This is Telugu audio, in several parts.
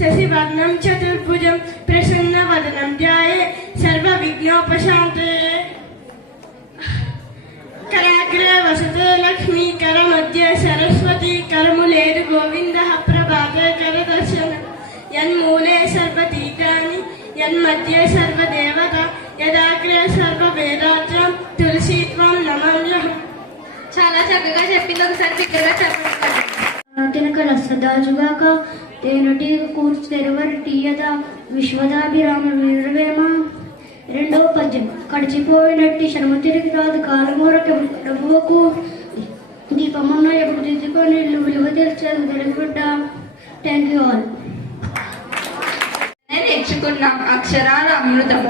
శశివర్ణం చతుర్భుజం ప్రసన్నవదనం ధ్యాయే సర్వవిఘ్నోపశాంతయే కరాగ్రే వసతే లక్ష్మీ కరమధ్యే సరస్వతి కరములేరు గోవింద ప్రభాతే కరదర్శన యన్మూలే సర్వతీకాని యన్మధ్యే సర్వదేవత యదాగ్రే సర్వవేదాత్రం తులసీత్వం నమమ్యహం. చాలా చక్కగా చెప్పింది. ఒకసారి బిగ్గరగా చెప్పండి. తినకల సదాజుగాక తేనటి కూర్చు తెరవరి తీయద విశ్వదాభిరామ వీరవేమ. రెండవ పద్యం. కడిచిపోయినట్టి శ్రమ తిరిగి రాదు కాలమూరకి ప్రభువుకు దీపమున్న ఎప్పుడు దిద్దుకొని ఇల్లు విలువ తెచ్చాను తెలుగుబిడ్డ. Thank you all. నేర్చుకున్నాం అక్షరాల అమృతం.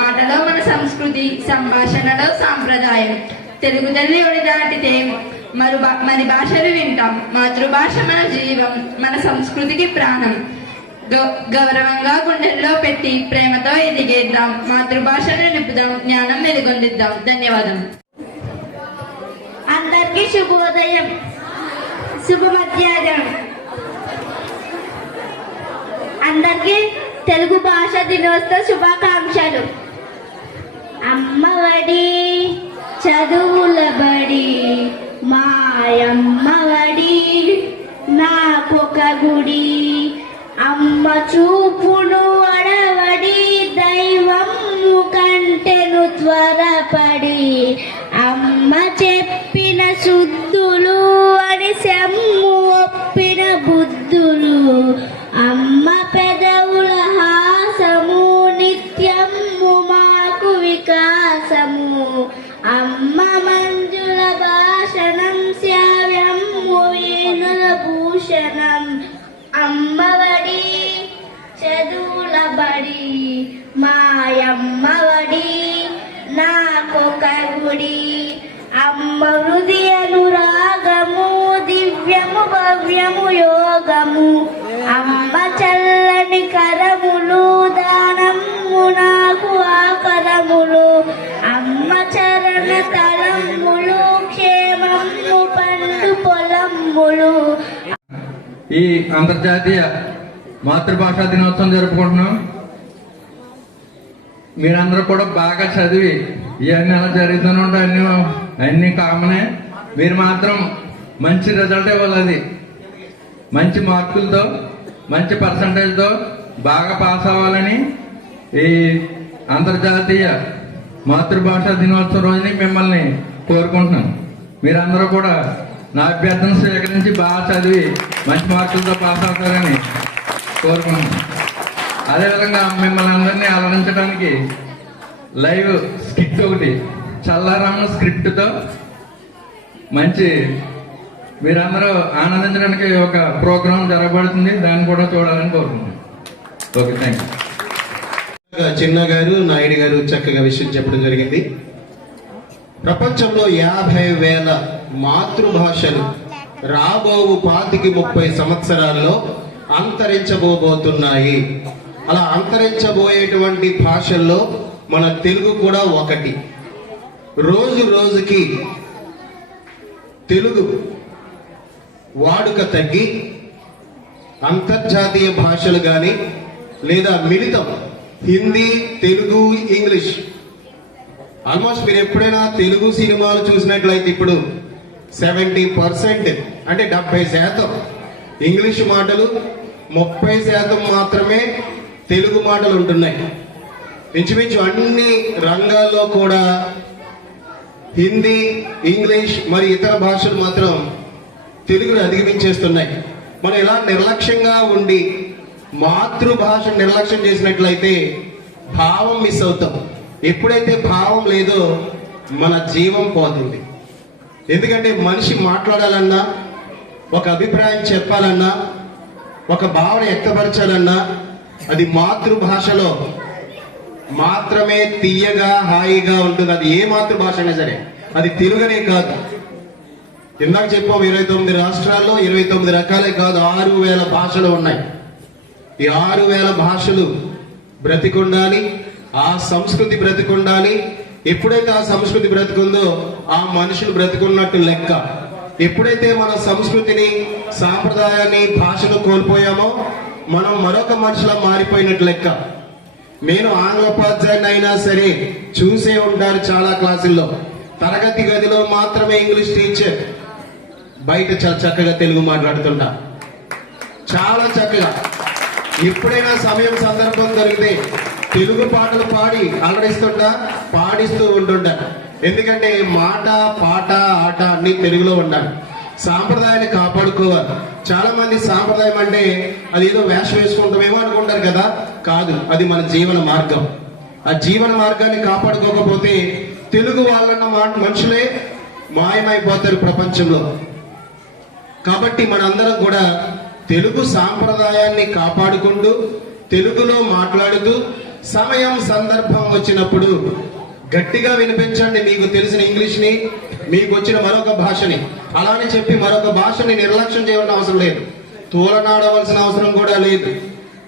మాటలో మన సంస్కృతి, సంభాషణలో సాంప్రదాయం. తెలుగు తల్లి ఒడి దాటితే మరి భాషలు వింటాం. మాతృభాష మన జీవం, మన సంస్కృతికి ప్రాణం. గౌరవంగా గుండెల్లో పెట్టి ప్రేమతో ఎదిగేద్దాం. మాతృభాషను నింపుదాం, జ్ఞానం వెలుగొందిద్దాం. ధన్యవాదం. అందరికీ శుభోదయం, శుభ మధ్యాహ్నం. అందరికీ తెలుగు భాష దినోత్సవ శుభాకాంక్షలు. అమ్మఒడి చదువుల బడి మాయమ్మఒడి నాకొక గుడి. అమ్మ చూపును అడవడి దైవము కంటెను త్వరపడి. అమ్మ చెప్పిన శుద్ధులు అని సెమ్ము ఒప్పిన బుద్ధులు. అమ్మ పెదవుల హాసము నిత్యము మాకు వికాసము. అమ్మ మంజుల భాషణం శ్రావ్యము వేణుల భూషణం. అమ్మఒడి చదువుల బడి మాయమ్మఒడి నాకొక గుడి. అమ్మ హృది అనురాగము దివ్యము భవ్యము యోగము. అమ్మ చల్లని కరములు దానము నాకు ఆకరములు. అమ్మ చరణ తలములు క్షేమము పండు పొలములు. ఈ అంతర్జాతీయ మాతృభాషా దినోత్సవం జరుపుకుంటున్నాం. మీరందరూ కూడా బాగా చదివి ఇవన్నీ ఎలా జరుగుతూనే ఉంటాయి, అన్ని కామనే. మీరు మాత్రం మంచి రిజల్ట్ ఇవ్వాలి. అది మంచి మార్కులతో మంచి పర్సంటేజ్తో బాగా పాస్ అవ్వాలని ఈ అంతర్జాతీయ మాతృభాషా దినోత్సవం రోజుని మిమ్మల్ని కోరుకుంటున్నాను. మీరందరూ కూడా నా అభ్యర్థన స్వీకరించి బాగా చదివి మంచి మార్కులతో పాస్ అవుతారని కోరుకుంటున్నాను. అదేవిధంగా మిమ్మల్ని అందరినీ అలరించడానికి లైవ్ స్క్రిప్ట్ ఒకటి చల్లారమ్మ స్క్రిప్ట్తో మంచి మీరందరూ ఆనందించడానికి ఒక ప్రోగ్రాం జరగబడుతుంది. దాన్ని కూడా చూడాలని కోరుకుంటున్నాను. Okay, thank you. చిన్న గారు, నాయుడు గారు చక్కగా విషయం చెప్పడం జరిగింది. ప్రపంచంలో 50,000 మాతృభాషలు రాబోవు 25-30 సంవత్సరాల్లో అంతరించబోతున్నాయి. అలా అంతరించబోయేటువంటి భాషల్లో మన తెలుగు కూడా ఒకటి. రోజు రోజుకి తెలుగు వాడుక తగ్గి అంతర్జాతీయ భాషలు కానీ లేదా మిళితం హిందీ, తెలుగు, ఇంగ్లీష్. ఆల్మోస్ట్ మీరు ఎప్పుడైనా తెలుగు సినిమాలు చూసినట్లయితే ఇప్పుడు 70% అంటే 70% ఇంగ్లీష్ మాటలు, 30% మాత్రమే తెలుగు మాటలు ఉంటున్నాయి. ఇంచుమించు అన్ని రంగాల్లో కూడా హిందీ, ఇంగ్లీష్ మరి ఇతర భాషలు మాత్రం తెలుగును అధిగమించేస్తున్నాయి. మనం ఇలా నిర్లక్ష్యంగా ఉండి మాతృభాష నిర్లక్ష్యం చేసినట్లయితే భావం మిస్ అవుతాం. ఎప్పుడైతే భావం లేదో మన జీవం పోతుంది. ఎందుకంటే మనిషి మాట్లాడాలన్నా, ఒక అభిప్రాయం చెప్పాలన్నా, ఒక భావన వ్యక్తపరచాలన్నా అది మాతృభాషలో మాత్రమే తీయగా హాయిగా ఉంటుంది. అది ఏ మాతృభాష అయినా సరే, అది తెలుగునే కాదు. ఇందాక చెప్పాం 29 రాష్ట్రాల్లో 29 రకాలే కాదు, 6,000 భాషలు ఉన్నాయి. ఈ 6,000 భాషలు బ్రతికుండాలి, ఆ సంస్కృతి బ్రతికుండాలి. ఎప్పుడైతే ఆ సంస్కృతి బ్రతికుందో ఆ మనుషులు బ్రతికున్నట్టు లెక్క. ఎప్పుడైతే మన సంస్కృతిని, సాంప్రదాయాన్ని, భాషను కోల్పోయామో మనం మరొక మనిషిలా మారిపోయినట్లు లెక్క. నేను ఆంగ్ల ఉపాధ్యాయుని అయినా సరే చూసే ఉంటారు చాలా క్లాసుల్లో తరగతి గదిలో మాత్రమే ఇంగ్లీష్ టీచర్, బయట చాలా చక్కగా తెలుగు మాట్లాడుతుంటా, చాలా చక్కగా. ఎప్పుడైనా సమయం సందర్భం దొరికితే తెలుగు పాటలు పాడి అలరిస్తుంటా, పాడిస్తూ ఉంటుంటా. ఎందుకంటే మాట పాట ఆట అన్ని తెలుగులో ఉండాలి. సాంప్రదాయాన్ని కాపాడుకోవాలి. చాలా మంది సాంప్రదాయం అంటే అది ఏదో వేషం వేసుకుంటామేమో అనుకుంటారు కదా, కాదు, అది మన జీవన మార్గం. ఆ జీవన మార్గాన్ని కాపాడుకోకపోతే తెలుగు వాళ్ళన్న మనుషులే మాయమైపోతారు ప్రపంచంలో. కాబట్టి మనందరం కూడా తెలుగు సాంప్రదాయాన్ని కాపాడుకుంటూ తెలుగులో మాట్లాడుతూ సమయం సందర్భం వచ్చినప్పుడు గట్టిగా వినిపించండి మీకు తెలిసిన ఇంగ్లీష్ని, మీకు వచ్చిన మరొక భాషని. అలానే చెప్పి మరొక భాషని నిర్లక్ష్యం చేయవలసిన అవసరం లేదు, తోలనాడవలసిన అవసరం కూడా లేదు.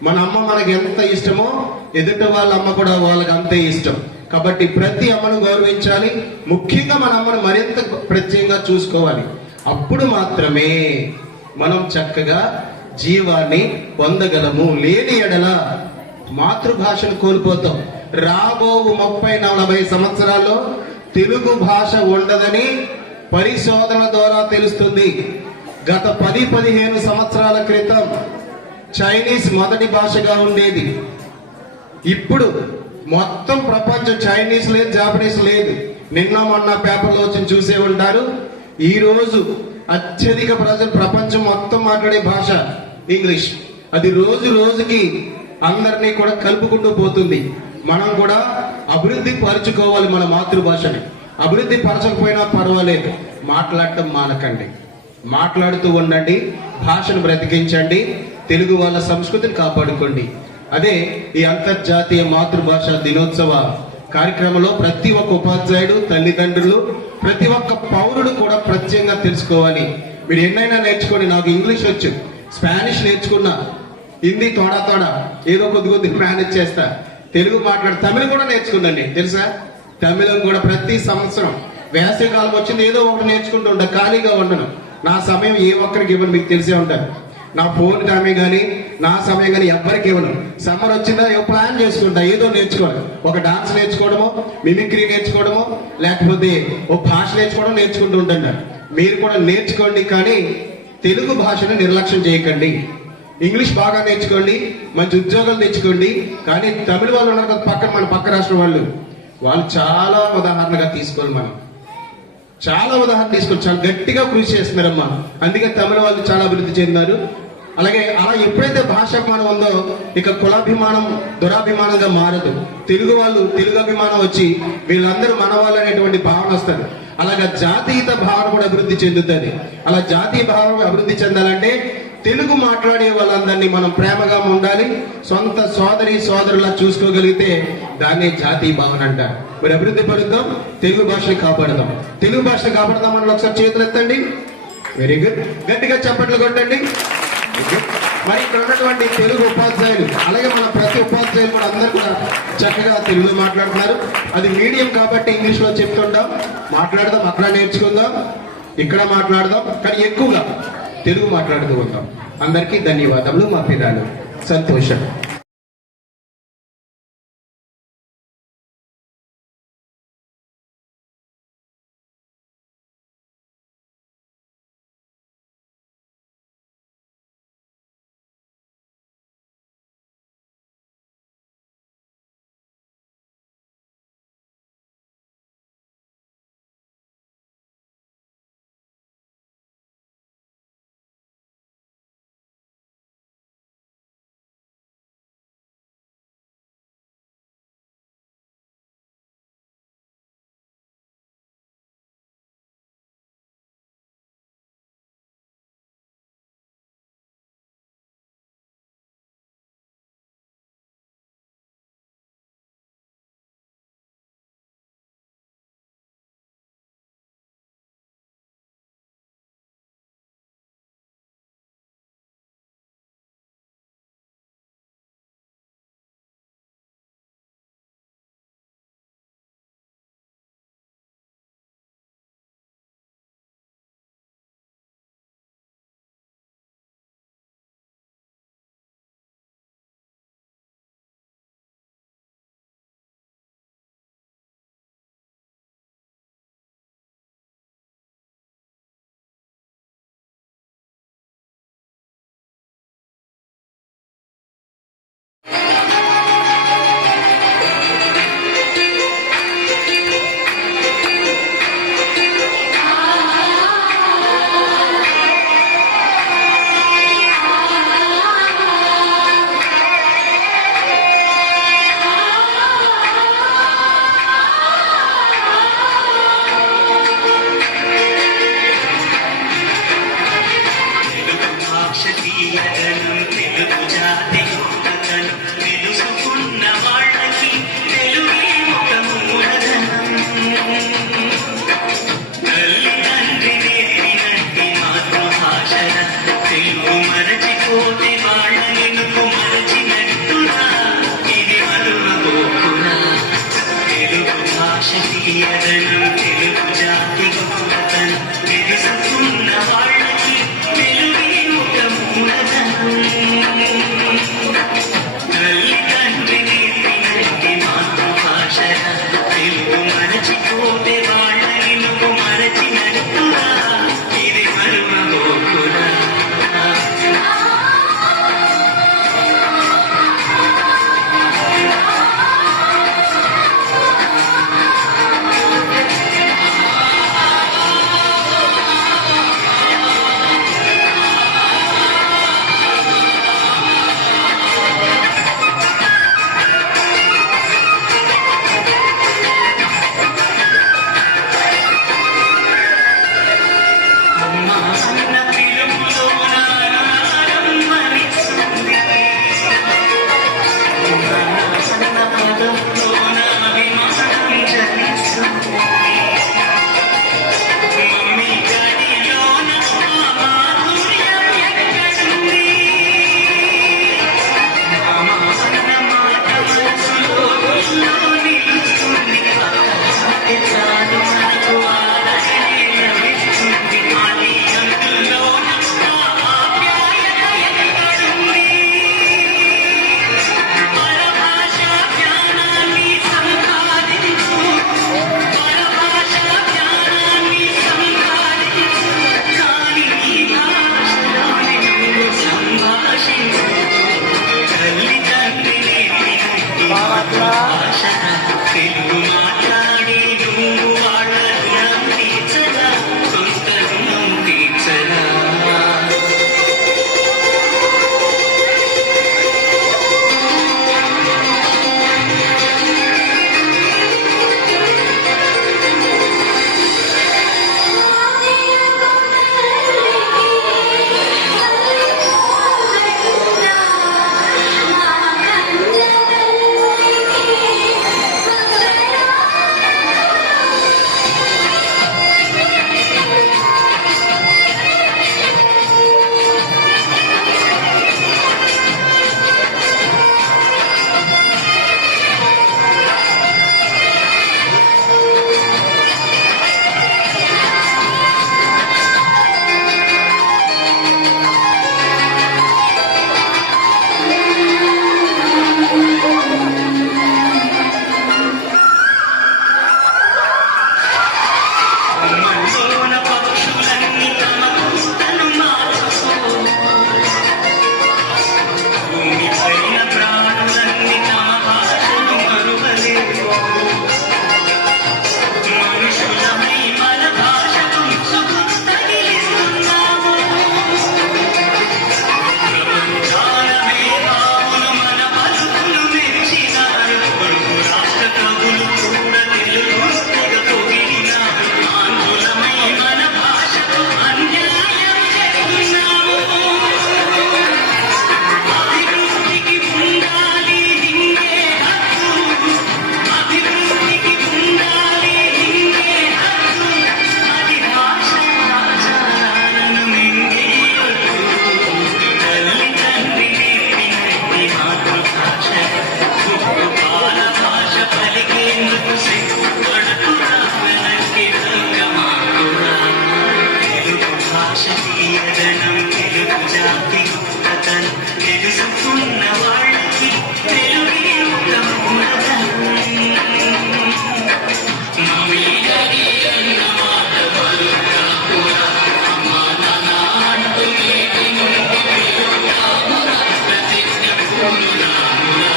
మన అమ్మ మనకి ఎంత ఇష్టమో ఎదుట వాళ్ళ అమ్మ కూడా వాళ్ళకి అంతే ఇష్టం. కాబట్టి ప్రతి అమ్మను గౌరవించాలి. ముఖ్యంగా మన అమ్మను మరింత ప్రత్యేకంగా చూసుకోవాలి. అప్పుడు మాత్రమే మనం చక్కగా జీవాన్ని పొందగలము. లేని ఎడల మాతృభాషను కోల్పోతాం. రాబో 30-40 సంవత్సరాల్లో తెలుగు భాష ఉండదని పరిశోధన ద్వారా తెలుస్తుంది. గత 10-15 సంవత్సరాల క్రితం చైనీస్ మొదటి భాషగా ఉండేది. ఇప్పుడు మొత్తం ప్రపంచం చైనీస్ లేదు, జాపనీస్ లేదు. నిన్న మొన్న పేపర్లో వచ్చి చూసే ఉంటారు. ఈ రోజు అత్యధిక ప్రజలు ప్రపంచం మొత్తం మాట్లాడే భాష ఇంగ్లీష్. అది రోజు రోజుకి అందరినీ కూడా కలుపుకుంటూ పోతుంది. మనం కూడా అభివృద్ధి పరుచుకోవాలి మన మాతృభాషని. అభివృద్ధి పరచకపోయినా పర్వాలేదు, మాట్లాడటం మానకండి, మాట్లాడుతూ ఉండండి, భాషను బ్రతికించండి, తెలుగు వాళ్ళ సంస్కృతిని కాపాడుకోండి. అదే ఈ అంతర్జాతీయ మాతృభాష దినోత్సవ కార్యక్రమంలో ప్రతి ఒక్క ఉపాధ్యాయుడు, తల్లిదండ్రులు, ప్రతి ఒక్క పౌరుడు కూడా ప్రత్యేకంగా తెలుసుకోవాలి. మీరు ఎన్నైనా నేర్చుకోండి. నాకు ఇంగ్లీష్ వచ్చు, స్పానిష్ నేర్చుకున్నా, హిందీ తోడా ఏదో కొద్ది మేనేజ్ చేస్తా, తెలుగు తమిళం కూడా నేర్చుకుందండి తెలుసా. తమిళం కూడా ప్రతి సంవత్సరం వేసవికాలం వచ్చింది ఏదో ఒకటి నేర్చుకుంటూ ఉంటా, ఖాళీగా ఉండను. నా సమయం ఏ ఒక్కరికి ఇవ్వను, మీకు తెలిసే ఉంటారు. నా ఫోన్ టైమే కానీ నా సమయం కానీ ఎవ్వరికి ఇవ్వను. సమ్మర్ వచ్చిందా ఏదో ప్లాన్ చేసుకుంటా, ఏదో నేర్చుకోవాలి. ఒక డాన్స్ నేర్చుకోవడమో, మిమిక్రీ నేర్చుకోవడమో, లేకపోతే ఒక భాష నేర్చుకుంటూ ఉంటాను. మీరు కూడా నేర్చుకోండి, కానీ తెలుగు భాషను నిర్లక్ష్యం చేయకండి. ఇంగ్లీష్ బాగా నేర్చుకోండి, మంచి ఉద్యోగాలు తెచ్చుకోండి. కానీ తమిళ వాళ్ళు ఉన్నారు కదా మన పక్క రాష్ట్రం వాళ్ళు చాలా ఉదాహరణగా తీసుకోవాలి. మనం చాలా ఉదాహరణ తీసుకోవాలి. చాలా గట్టిగా కృషి చేస్తున్నారమ్మా. అందుకే తమిళ వాళ్ళు చాలా అభివృద్ధి చెందారు. అలాగే అలా ఎప్పుడైతే భాషాభిమానం ఉందో ఇక కులాభిమానం దురాభిమానంగా మారదు. తెలుగు వాళ్ళు తెలుగు అభిమానం వచ్చి వీళ్ళందరూ మన వాళ్ళు అనేటువంటి భావన వస్తుంది. అలాగా జాతీయత భావన కూడా అభివృద్ధి చెందుతుంది. అలా జాతీయ భావన అభివృద్ధి చెందాలంటే తెలుగు మాట్లాడే వాళ్ళందరినీ మనం ప్రేమగా ఉండాలి, సొంత సోదరులా చూసుకోగలిగితే దాన్నే జాతీయ భావన అంటారు. మరి అభివృద్ధి పడుద్దాం, తెలుగు భాషని కాపాడదాం. తెలుగు భాషను కాపాడదాం అని ఒకసారి చేతులు ఎత్తండి. వెరీ గుడ్, గట్టిగా చప్పట్లు కొట్టండి. మరి ఇక్కడ ఉన్నటువంటి తెలుగు ఉపాధ్యాయులు, అలాగే మన ప్రతి ఉపాధ్యాయులు కూడా అందరూ కూడా చక్కగా తెలుగులో మాట్లాడుతున్నారు. అది మీడియం కాబట్టి ఇంగ్లీష్ లో చెప్తుంటాం, మాట్లాడదాం, అక్కడ నేర్చుకుందాం, ఇక్కడ మాట్లాడదాం, కానీ ఎక్కువగా తెలుగు మాట్లాడుతూ ఉంటాం. అందరికీ ధన్యవాదములు. మా పిల్లలు సంతోషం. తీయదనం తెలుగు జాతి గొప్పతనం తెలుసుకున్న వాళ్ళకి తెలుగే ఒక మూలధనం తల్లి తండ్రి నేర్పినట్టి మాతృభాష తెలుగు మరచిపోతే వాళ్ళని నువ్వు మరచినట్టుగా ఇది మరువబోకురా తెలుగు మాట్లాడి నువ్వు వాళ్ళ రుణం తీర్చరా సొంత రుణం తీర్చరా మనలోన పక్షులన్నీ తమ కూతను మార్చుకో భూమిపైన ప్రాణులన్నీ తమ భాషను మరువలేవు మనుషులమై మన భాషకు ముసుగును తగిలిస్తున్నాము ప్రపంచాల మేధావులు మన పలుకులు మెచ్చినారు పొరుగు రాష్ట్ర కవులు కూడా తెలుగు తెగ పొగిడినారు ఆంగ్లమై మన భాషకు అన్యాయం చేస్తున్నాము అభివృద్ధికి ఉండాలి నిన్నే హక్కు అభివృద్ధికి ఉండాలి నిన్నే హక్కు అది భాష ఆచారాలను మింగేయొద్దు తల్లి తండ్రి నేర్పినట్టి మాతృభాష గొప్ప బాల భాష పలికేందుకు సిగ్గుపడకురా వెనక్కి రంగమాకురా తెలుగు భాష తీయదనం తెలుగు జాతి గొప్పతనం తెలుసుకున్న వాళ్ళకి తెలుగే ఒక మూలధనం మమ్మీ డాడీ అన్న మాట పలుకాకురా అమ్మా నాన్న అంటూ ఏటి ముందు పిలువుతామురా ప్రతిజ్ఞ పూనురామురా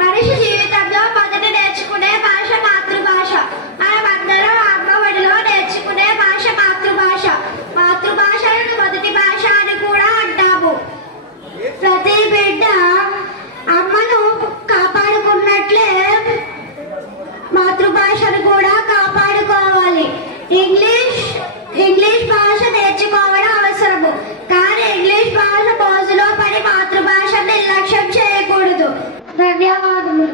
మనిషి జీవితంలో మొదట నేర్చుకునే భాష మాతృభాష. మనమందరం అమ్మ ఒడిలో నేర్చుకునే భాష మాతృభాష. మాతృభాషను మొదటి భాష అని కూడా అంటాము. ప్రతి బిడ్డ అమ్మను కాపాడుకున్నట్లే మాతృభాషను కూడా కాపాడుకోవాలి. ఇంగ్లీష్ భాష నేర్చుకోవడం అవసరము, కానీ ఇంగ్లీష్ భాష మోజులో పడి మాతృభాష నిర్లక్ష్యం చేయకూడదు. ధన్యవాదములు.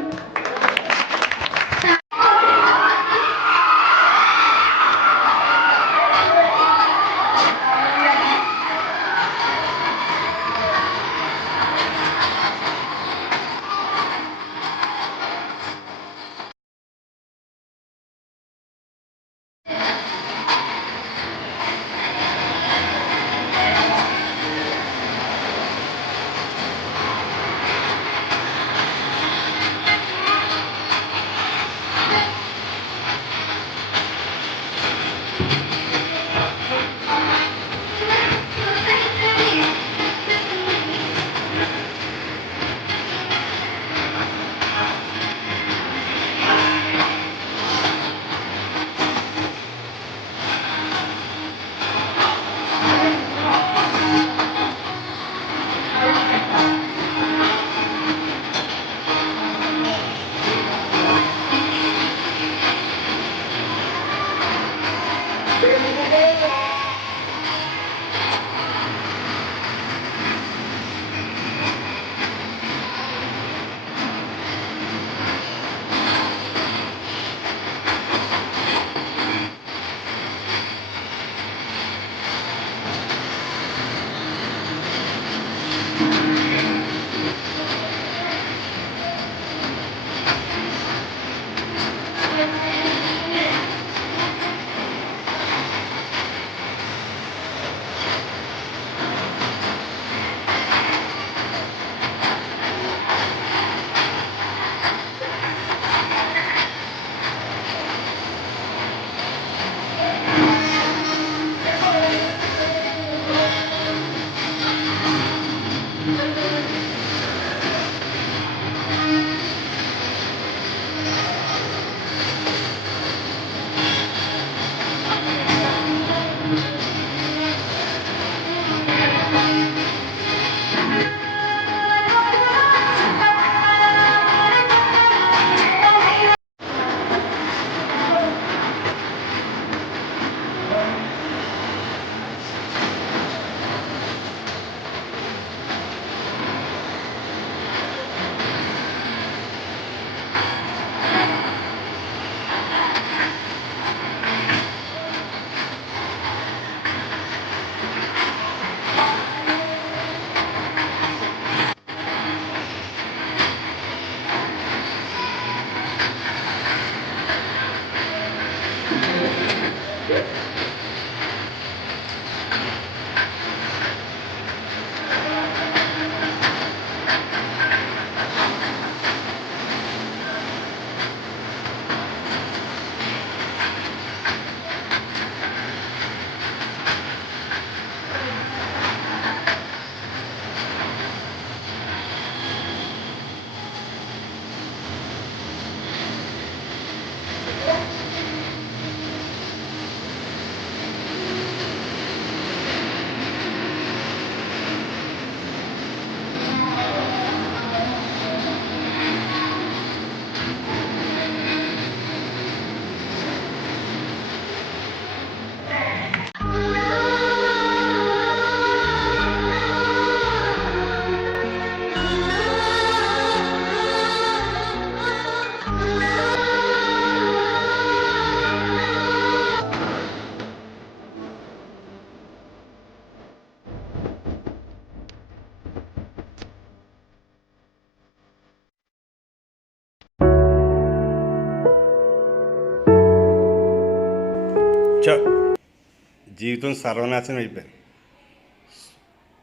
జీవితం సర్వనాశనం అయిపోయింది.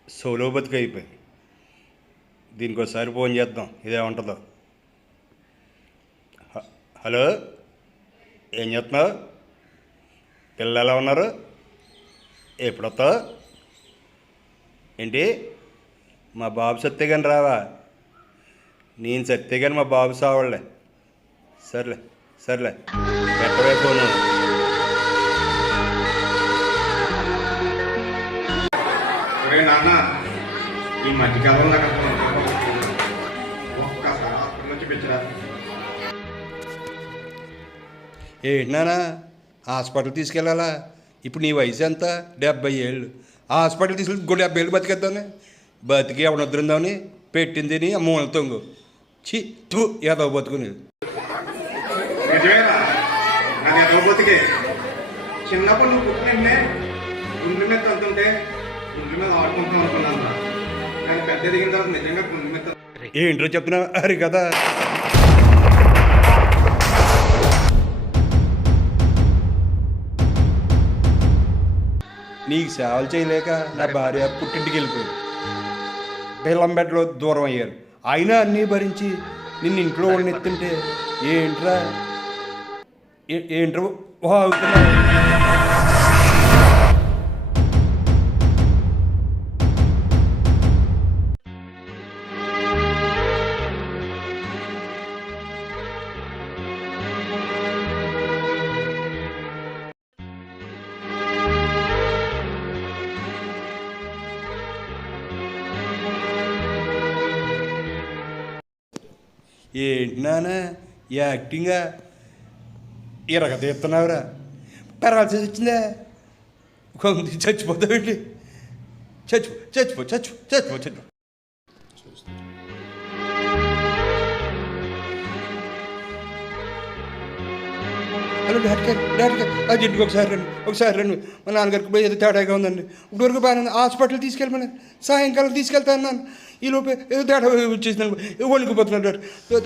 సోలో బతుకు అయిపోయింది. దీనికి ఒకసారి ఫోన్ చేద్దాం, ఇదేముంటుందో. హలో, ఏం చేస్తున్నావు? పిల్లలు ఎలా ఉన్నారు? ఎప్పుడొస్తావు? ఏంటి, మా బాబు సత్తే కానీ రావా? నేను సత్తే కానీ మా బాబు సావాళ్ళే. సర్లే సర్లే, పెట్టవే ఫోను. నాన్న, ఈ మధ్యకాలంలో ఒక్కసారి హాస్పిటల్ చూపించరా? ఏంటి నాన్న, హాస్పిటల్ తీసుకెళ్ళాలా? ఇప్పుడు నీ వయసు ఎంత? 70 ఏళ్ళు. హాస్పిటల్ తీసుకెళ్ళి 70 ఏళ్ళు బతికేద్దామని, బతికి ఎవడ వద్దుందామని పెట్టింది నీ మూల తొంగు. చి తూ, ఏదో బతుకునేది. నిజమేనా? నాకు ఎదో బతికే. చిన్నప్పుడు నువ్వు పుట్టినే గుండె మీద తంతుంటే గుండె మీద ఆడుకుంటాం అనుకున్నాను. కానీ పెద్ద ఎదిగిన తర్వాత నిజంగా గుండె మీద ఏంటో చెప్తున్నా అరి కదా. నీకు సేవలు చేయలేక నా భార్య పుట్టింటికి వెళ్ళిపోయింది. బెల్లంబెట్టలో దూరం అయ్యారు. అయినా అన్నీ భరించి నిన్ను ఇంట్లో వాళ్ళని ఎత్తుంటే ఏంట్రా ఏంట్రా అవుతున్నా. ఏంటి నాన్న యాక్టింగా ఇరగ తీస్తున్నావురా? పెరాల్సి వచ్చిందా చచ్చిపోతావేంటి చచ్చిపో హలో డాక్టర్ అర్జెంట్గా ఒకసారి రండి మా నాన్నగారికి ఏదో తేడాగా ఉందండి ఇప్పటివరకు బాగానే హాస్పిటల్ తీసుకెళ్ళమని సాయంకాలం తీసుకెళ్తాను ఈ లోపే ఏదో తేడా వచ్చేసిందండి వణికిపోతున్నాడు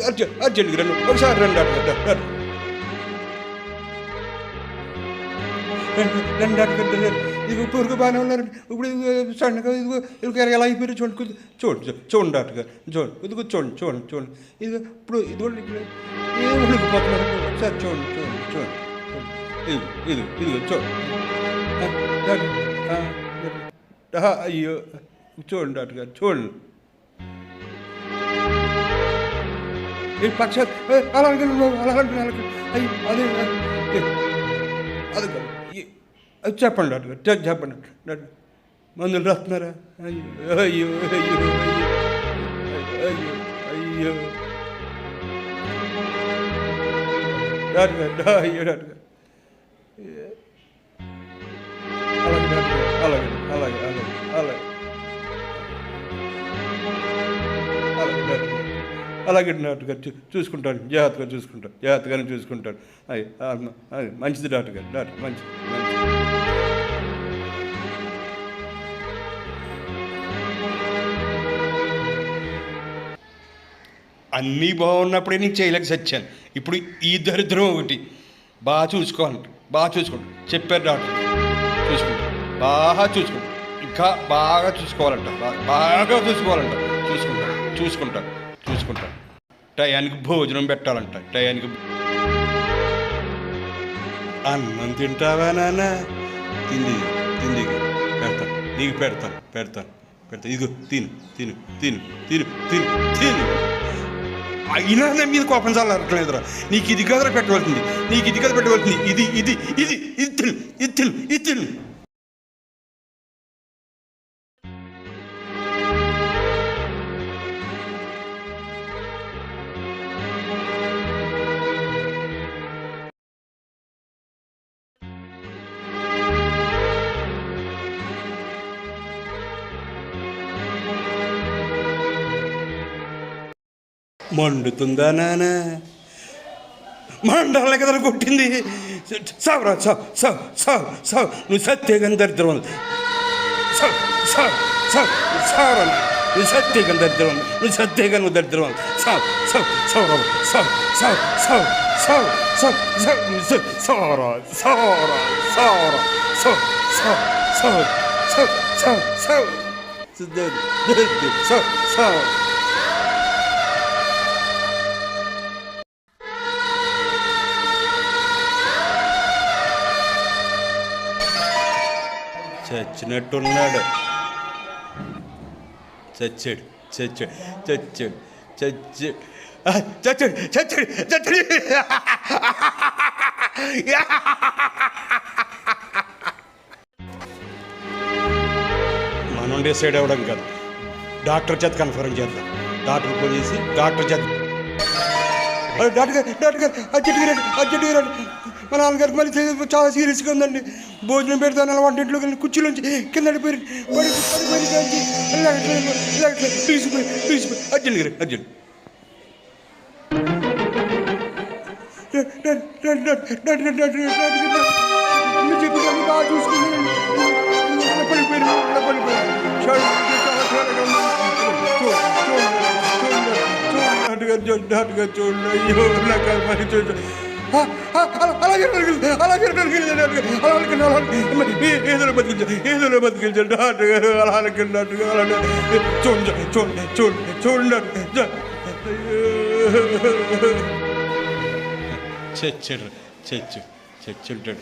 డాక్టర్ అర్జెంట్గా రండి ఒకసారి రండి డాక్టర్ రండి డాక్టర్ ఇది ఇప్పటివరకు బాగానే ఉన్నారండి ఇప్పుడు సడన్గా ఇదిగో ఎలా అయిపోయారు చూడండి డాక్టర్ గారు ఇదిగో చూడండి ఇది ఇప్పుడు ఇదిగోండి ఏ వణికిపోతున్నారు ఒకసారి చూడండి ఇదిగో చూడండి అయ్యో చూడండి డాక్టర్ గారు చూడండి పక్ష అలా అయ్యి అది చెప్పండి డాక్టర్ గారు చెప్పండి డాక్టర్ మందులు రాస్తున్నారా అయ్యో డాక్టర్ గారు అయ్యో డాక్టర్ గారు అలాగే డాక్టర్ గారు చూసుకుంటాను జాగ్రత్తగానే చూసుకుంటాను అది మంచిది డాక్టర్ గారు మంచిది అన్నీ బాగున్నప్పుడే నేను చేయలేక చచ్చాను ఇప్పుడు ఈ దరిద్రం ఒకటి బాగా చూసుకోండి చెప్పారు డాక్టర్ ఇంకా బాగా చూసుకోవాలంట చూసుకుంటాను టయానికి భోజనం పెట్టాలంట అన్నం తింటావా నాన్న తింది పెడతాను నీకు పెడతాను ఇదిగో తిను అయినా నా మీద కోపం చాలా అరట్లేదురా నీకు ఇది కదరా పెట్టవలసింది ఇది తిను మండుతుందా నాన్న మండాలే కదా కొట్టింది సావురా సావు నువ్వు సత్యగని దరిద్రం సావురా నువ్వు సత్యగని దరిద్రం నువ్వు దరిద్రం సావు చచ్చినట్టున్నాడు చచ్చాడు మనం డిసైడ్ అవ్వడం కాదు డాక్టర్ చేత కన్ఫర్మ్ చేద్దాం డాక్టర్ ఫోన్ చేసి డాక్టర్ చేత డాక్టర్ గారు అర్జెంట్గా రండి మా నాన్నగారికి మళ్ళీ చాలా సీరియస్గా ఉందండి భోజనం పెడతాను అలా వంటింట్లోకి వెళ్ళి కుర్చీలోంచి కింద పడిపోయి ప్లీజ్ అర్జెంట్ చెప్పి బాగా చూసుకున్నాను డాక్టర్ చూడండి అయ్యో నాకు మరి చూడండి ఏదో బతికించాడు డాక్టర్ గారు చూడండి చచ్చుంటాడు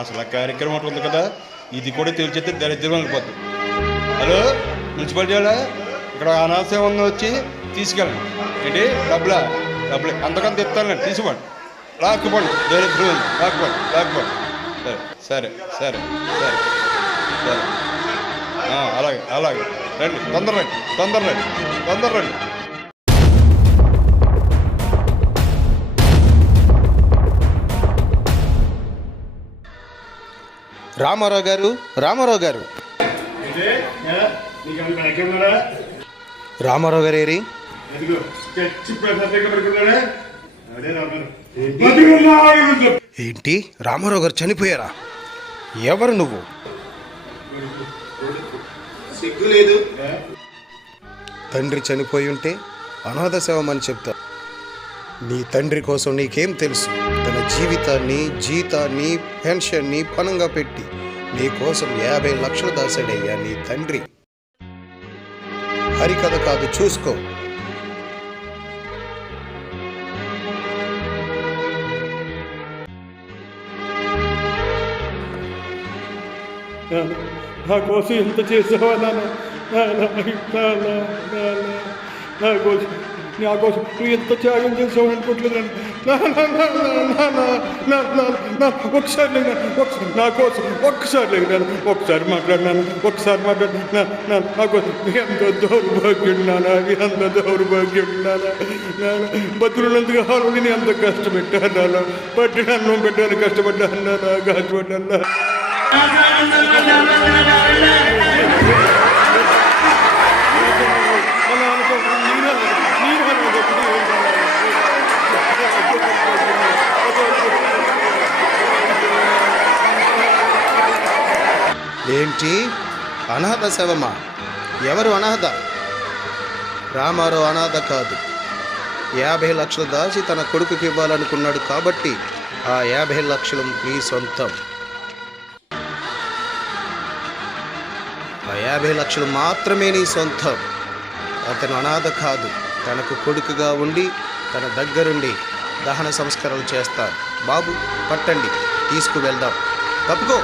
అసలు ఆ కార్యక్రమం ఒకటి ఉంది కదా ఇది కూడా తెలిసేస్తే దరిద్రం వెళ్ళిపోతుంది. హలో మున్సిపాలిటీ వాళ్ళ ఇక్కడ అనాథ ఉన్న వచ్చి తీసుకెళ్ళండి ఏంటి డబ్బులు అంతకంత ఇస్తాను తీసుకోండి లాక్కుపోండి దరిద్రం లాక్కుపోండి సరే సరే సరే సరే అలాగే అలాగే రండి తొందర రండి రామారావు గారు రామారావు గారు ఏరి ఏంటి రామారావు గారు చనిపోయారా? ఎవరు నువ్వు? సిగ్గు లేదు. తండ్రి చనిపోయి ఉంటే అనాథ శవమని చెప్తా. నీ తండ్రి కోసం నీకేం తెలుసు? తన జీతాన్ని పెన్షన్ని పనంగా పెట్టి నీ కోసం 50 లక్షలు దాసాడయ్యా నీ తండ్రి. హరికథ కాదు, చూసుకో. నా కోసం ఎంత చేసావా నా కోసం నువ్వు ఎంత త్యాగం చేసావు అనుకుంటున్నాను. ఒకసారి నా కోసం ఒకసారి మాట్లాడినాను. నా కోసం ఎంత దౌర్భాగ్యం బతుకున్నందుకు హాలు నేను ఎంత కష్టపెట్టాను. పట్టిన అన్నం పెట్టాను, కష్టపడ్డాను, కష్టపడ్డాను. ఏంటి అనాథ శవమా? ఎవరు అనాథ? రామారావు అనాథ కాదు. 50 లక్షలు దాచి తన కొడుకుకి ఇవ్వాలనుకున్నాడు కాబట్టి ఆ 50 లక్షలు నీ సొంతం. ఆ 50 లక్షలు మాత్రమే నీ సొంతం. అతను అనాథ కాదు. తనకు కొడుకుగా ఉండి తన దగ్గరుండి దహన సంస్కారాలు చేస్తారు. బాబు పట్టండి, తీసుకువెళ్దాం. తప్పుకో.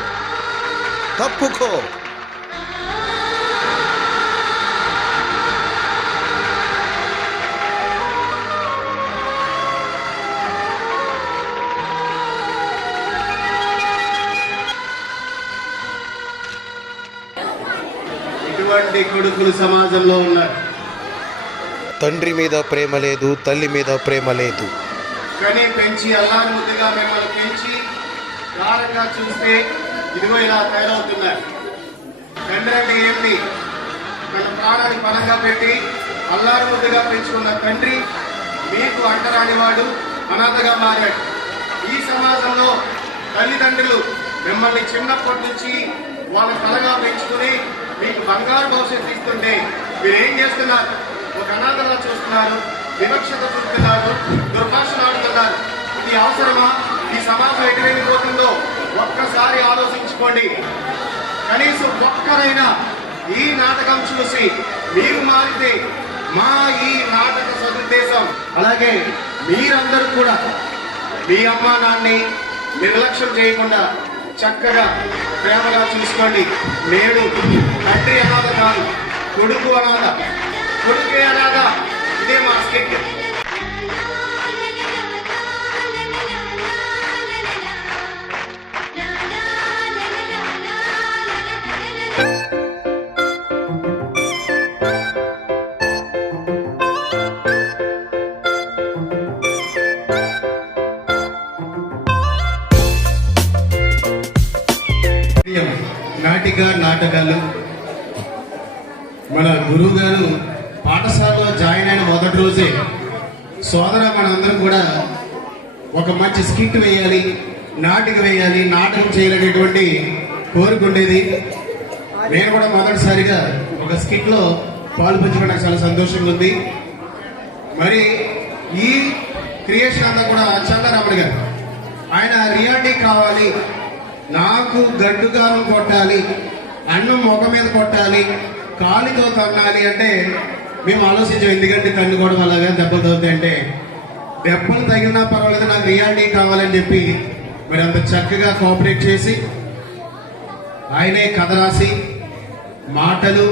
ఇటువంటి కొడుకులు సమాజంలో ఉన్నారు. తండ్రి మీద ప్రేమ లేదు, తల్లి మీద ప్రేమ లేదు. కానీ పెంచి అల్లారు ముద్దుగా మిమ్మల్ని పెంచి కారంగా చూస్తే ఇదిగో ఇలా తయారవుతున్నారు. తండ్రి అంటే ఏమిటి? తన ప్రాణాన్ని పరంగా పెట్టి అల్లారు ముద్దుగా పెంచుకున్న తండ్రి మీకు అంటరానివాడు, అనాథగా మారాడు. ఈ సమాజంలో తల్లిదండ్రులు మిమ్మల్ని చిన్నప్పటి నుంచి వాళ్ళ కలగా పెంచుకుని మీకు బంగారు భవిష్యత్తు ఇస్తుంటే మీరేం చేస్తున్నారు? ఒక అనాథలా చూస్తున్నారు, వివక్షత చూస్తున్నారు, దుర్భాషణ ఆడుతున్నారు. ఇది అవసరమా? ఈ సమాజం ఎటువైపు పోతుందో ఒక్కసారి ఆలోచించుకోండి. కనీసం ఒక్కరైనా ఈ నాటకం చూసి మీరు మారితే మా ఈ నాటక సదుద్దేశం. అలాగే మీరందరూ కూడా మీ అమ్మా నాన్ని నిర్లక్ష్యం చేయకుండా చక్కగా ప్రేమగా చూసుకోండి. నేడు తండ్రి అనాథ కాదు, కొడుకు అనాథ, కొడుకే అనాథ. ఇదే మా స్కిట్. నాటకాలు మన గురువు గారు పాఠశాలలో జాయిన్ అయిన మొదటి రోజే సోదర మనందరం కూడా ఒక మంచి స్కిట్ వేయాలి, నాటకం వేయాలి, నాటకం చేయాలనేటువంటి కోరిక ఉండేది. నేను కూడా మొదటిసారిగా ఒక స్కిట్ లో పాల్పంచుకోవడం నాకు చాలా సంతోషంగా ఉంది. మరి ఈ క్రియేషన్ అంతా కూడా చంద్రరాముడు గారు, ఆయన రియాలిటీ కావాలి, నాకు గడ్డుగారం కొట్టాలి, అన్నం మొగ మీద కొట్టాలి, కాలితో తన్నాలి అంటే మేము ఆలోచించాం. ఎందుకంటే తన్నుకోవడం అలాగా దెబ్బలు తగ్గుతాయి అంటే, దెబ్బలు తగిలినా పర్వాలేదు, నాకు రియాలిటీ కావాలని చెప్పి మరి అంత చక్కగా కోఆపరేట్ చేసి ఆయనే కథ రాసి మాటలు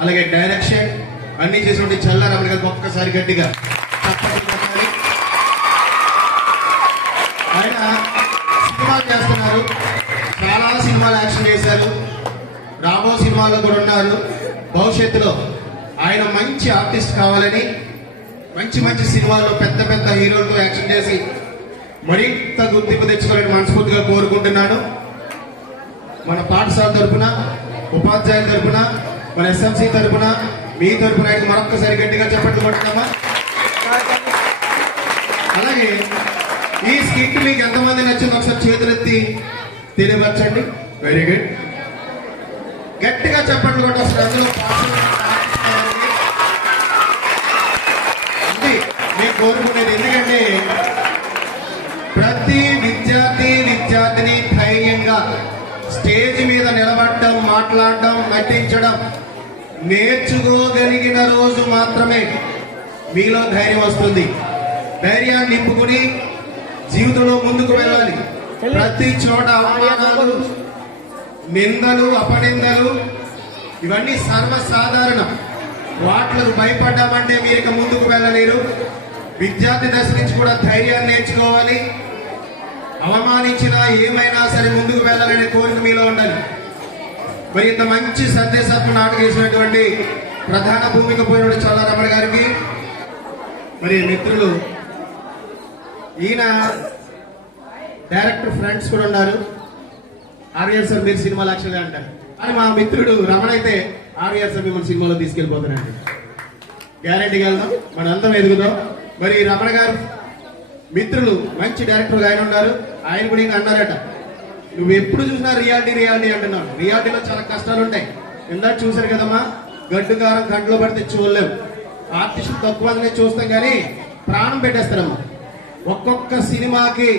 అలాగే డైరెక్షన్ అన్నీ చేసినటువంటి చల్లారాముడు గారికి ఒక్కసారి గట్టిగా చెప్పాలి. ఆయన సినిమా చేస్తున్నారు, చాలా సినిమాలు యాక్షన్ చేశారు, రాబో సినిమాల్లో కూడా ఉన్నారు. భవిష్యత్తులో ఆయన మంచి ఆర్టిస్ట్ కావాలని, మంచి మంచి సినిమాల్లో పెద్ద పెద్ద హీరోలతో యాక్షన్ చేసి మరింత గుర్తింపు తెచ్చుకోవాలని మనస్ఫూర్తిగా కోరుకుంటున్నాను. మన పాఠశాల తరఫున, ఉపాధ్యాయుల తరఫున, మన ఎస్ఎంసీ తరఫున, మీ తరఫున ఆయన మరొక్కసారి గట్టిగా చెప్పట్లు కొట్టున్నామా. అలాగే ఈ స్కిట్ మీకు ఎంతమంది నచ్చిందో ఒకసారి చేతులెత్తి తెలియపరచండి. వెరీ గుడ్, గట్టిగా చెప్పట్లు కొట్టి అసలు అందులో నేను కోరుకునేది. ఎందుకంటే ప్రతి విద్యార్థిని ధైర్యంగా స్టేజ్ మీద నిలబడడం, మాట్లాడడం, నటించడం నేర్చుకోగలిగిన రోజు మాత్రమే మీలో ధైర్యం వస్తుంది. ధైర్యాన్ని నింపుకుని జీవితంలో ముందుకు వెళ్ళాలి. ప్రతి చోట అవమానాలు, నిందలు, అపనిందలు ఇవన్నీ సర్వసాధారణం. వాటికి భయపడ్డామంటే మీరు ఇక ముందుకు వెళ్ళలేరు. విద్యార్థి దశ నుంచి కూడా ధైర్యాన్ని నేర్చుకోవాలి. అవమానించినా ఏమైనా సరే ముందుకు వెళ్ళాలనే కోరిక మీలో ఉండాలి. మరి ఇంత మంచి సందేశాత్మక నాటకం వేసినటువంటి ప్రధాన భూమిక పోయినటువంటి చల్లా రమణ గారికి, మరి మిత్రులు ఈయన డైరెక్టర్ ఫ్రెండ్స్ కూడా ఉన్నారు. ఆర్ఆర్ సార్ మీరు సినిమాలు యాక్చువల్గా అంటారు, అని మా మిత్రుడు రమణ అయితే ఆర్ఆర్ సార్ మిమ్మల్ని సినిమాలో తీసుకెళ్ళిపోతానండి. గ్యారంటీగా వెళ్దాం, మన అందరం ఎదుగుదాం. మరి రమణ గారు మిత్రులు మంచి డైరెక్టర్లు ఆయన ఉన్నారు. ఆయన కూడా ఇంకా అన్నారట, నువ్వు ఎప్పుడు చూసినా రియాలిటీ అంటున్నావు. రియాలిటీలో చాలా కష్టాలు ఉంటాయి. ఇందాక చూసారు కదమ్మా, గడ్డు కారం గంటలో పడితే చూడలేము. ఆర్టిస్టులు తక్కువ మందినే చూస్తాం కానీ ప్రాణం పెట్టేస్తారమ్మా. ఒక్కొక్క సినిమాకి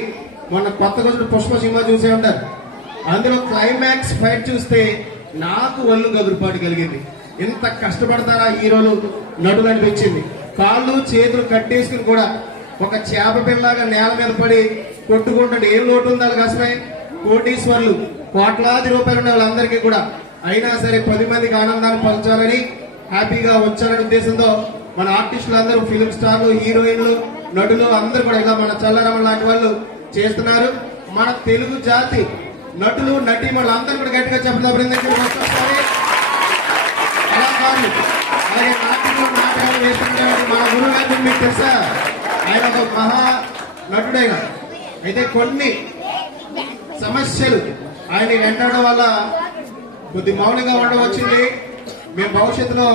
మొన్న కొత్తగా వచ్చిన పుష్ప సినిమా చూసే ఉంటారు. అందులో క్లైమాక్స్ ఫైట్ చూస్తే నాకు ఒళ్ళు గదురుపాటు కలిగింది. ఇంత కష్టపడతారా హీరోలు, నటులు అనిపించింది. కాళ్ళు చేతులు కట్టేసుకుని కూడా ఒక చేప పిల్లగా నేల మీద పడి కొట్టుకుంటుంటే ఏం లోటు ఉంది వాళ్ళకి అసలే. కోటీశ్వర్లు, కోట్లాది రూపాయలు ఉన్న వాళ్ళందరికీ కూడా అయినా సరే 10 మందికి ఆనందాన్ని పంచాలని, హ్యాపీగా వచ్చారనే ఉద్దేశంతో మన ఆర్టిస్టులు అందరూ, ఫిలిం స్టార్లు, హీరోయిన్లు, నటులు అందరూ కూడా ఇలా మన చల్లారమ్మ లాంటి వాళ్ళు చేస్తున్నారు. మన తెలుగు జాతి నటులు, నటీమణులు అందరూ కూడా గట్టిగా చెప్తారు. కళాకారులు, అలాగే నాటకాలు వేస్తుంటే మన గురువు గారు మీకు తెలుసా, ఆయన ఒక మహా నటుడైన. అయితే కొన్ని సమస్యలు ఆయన వెంటాడడం వల్ల కొద్ది మౌనంగా ఉండవచ్చింది. మేము భవిష్యత్తులో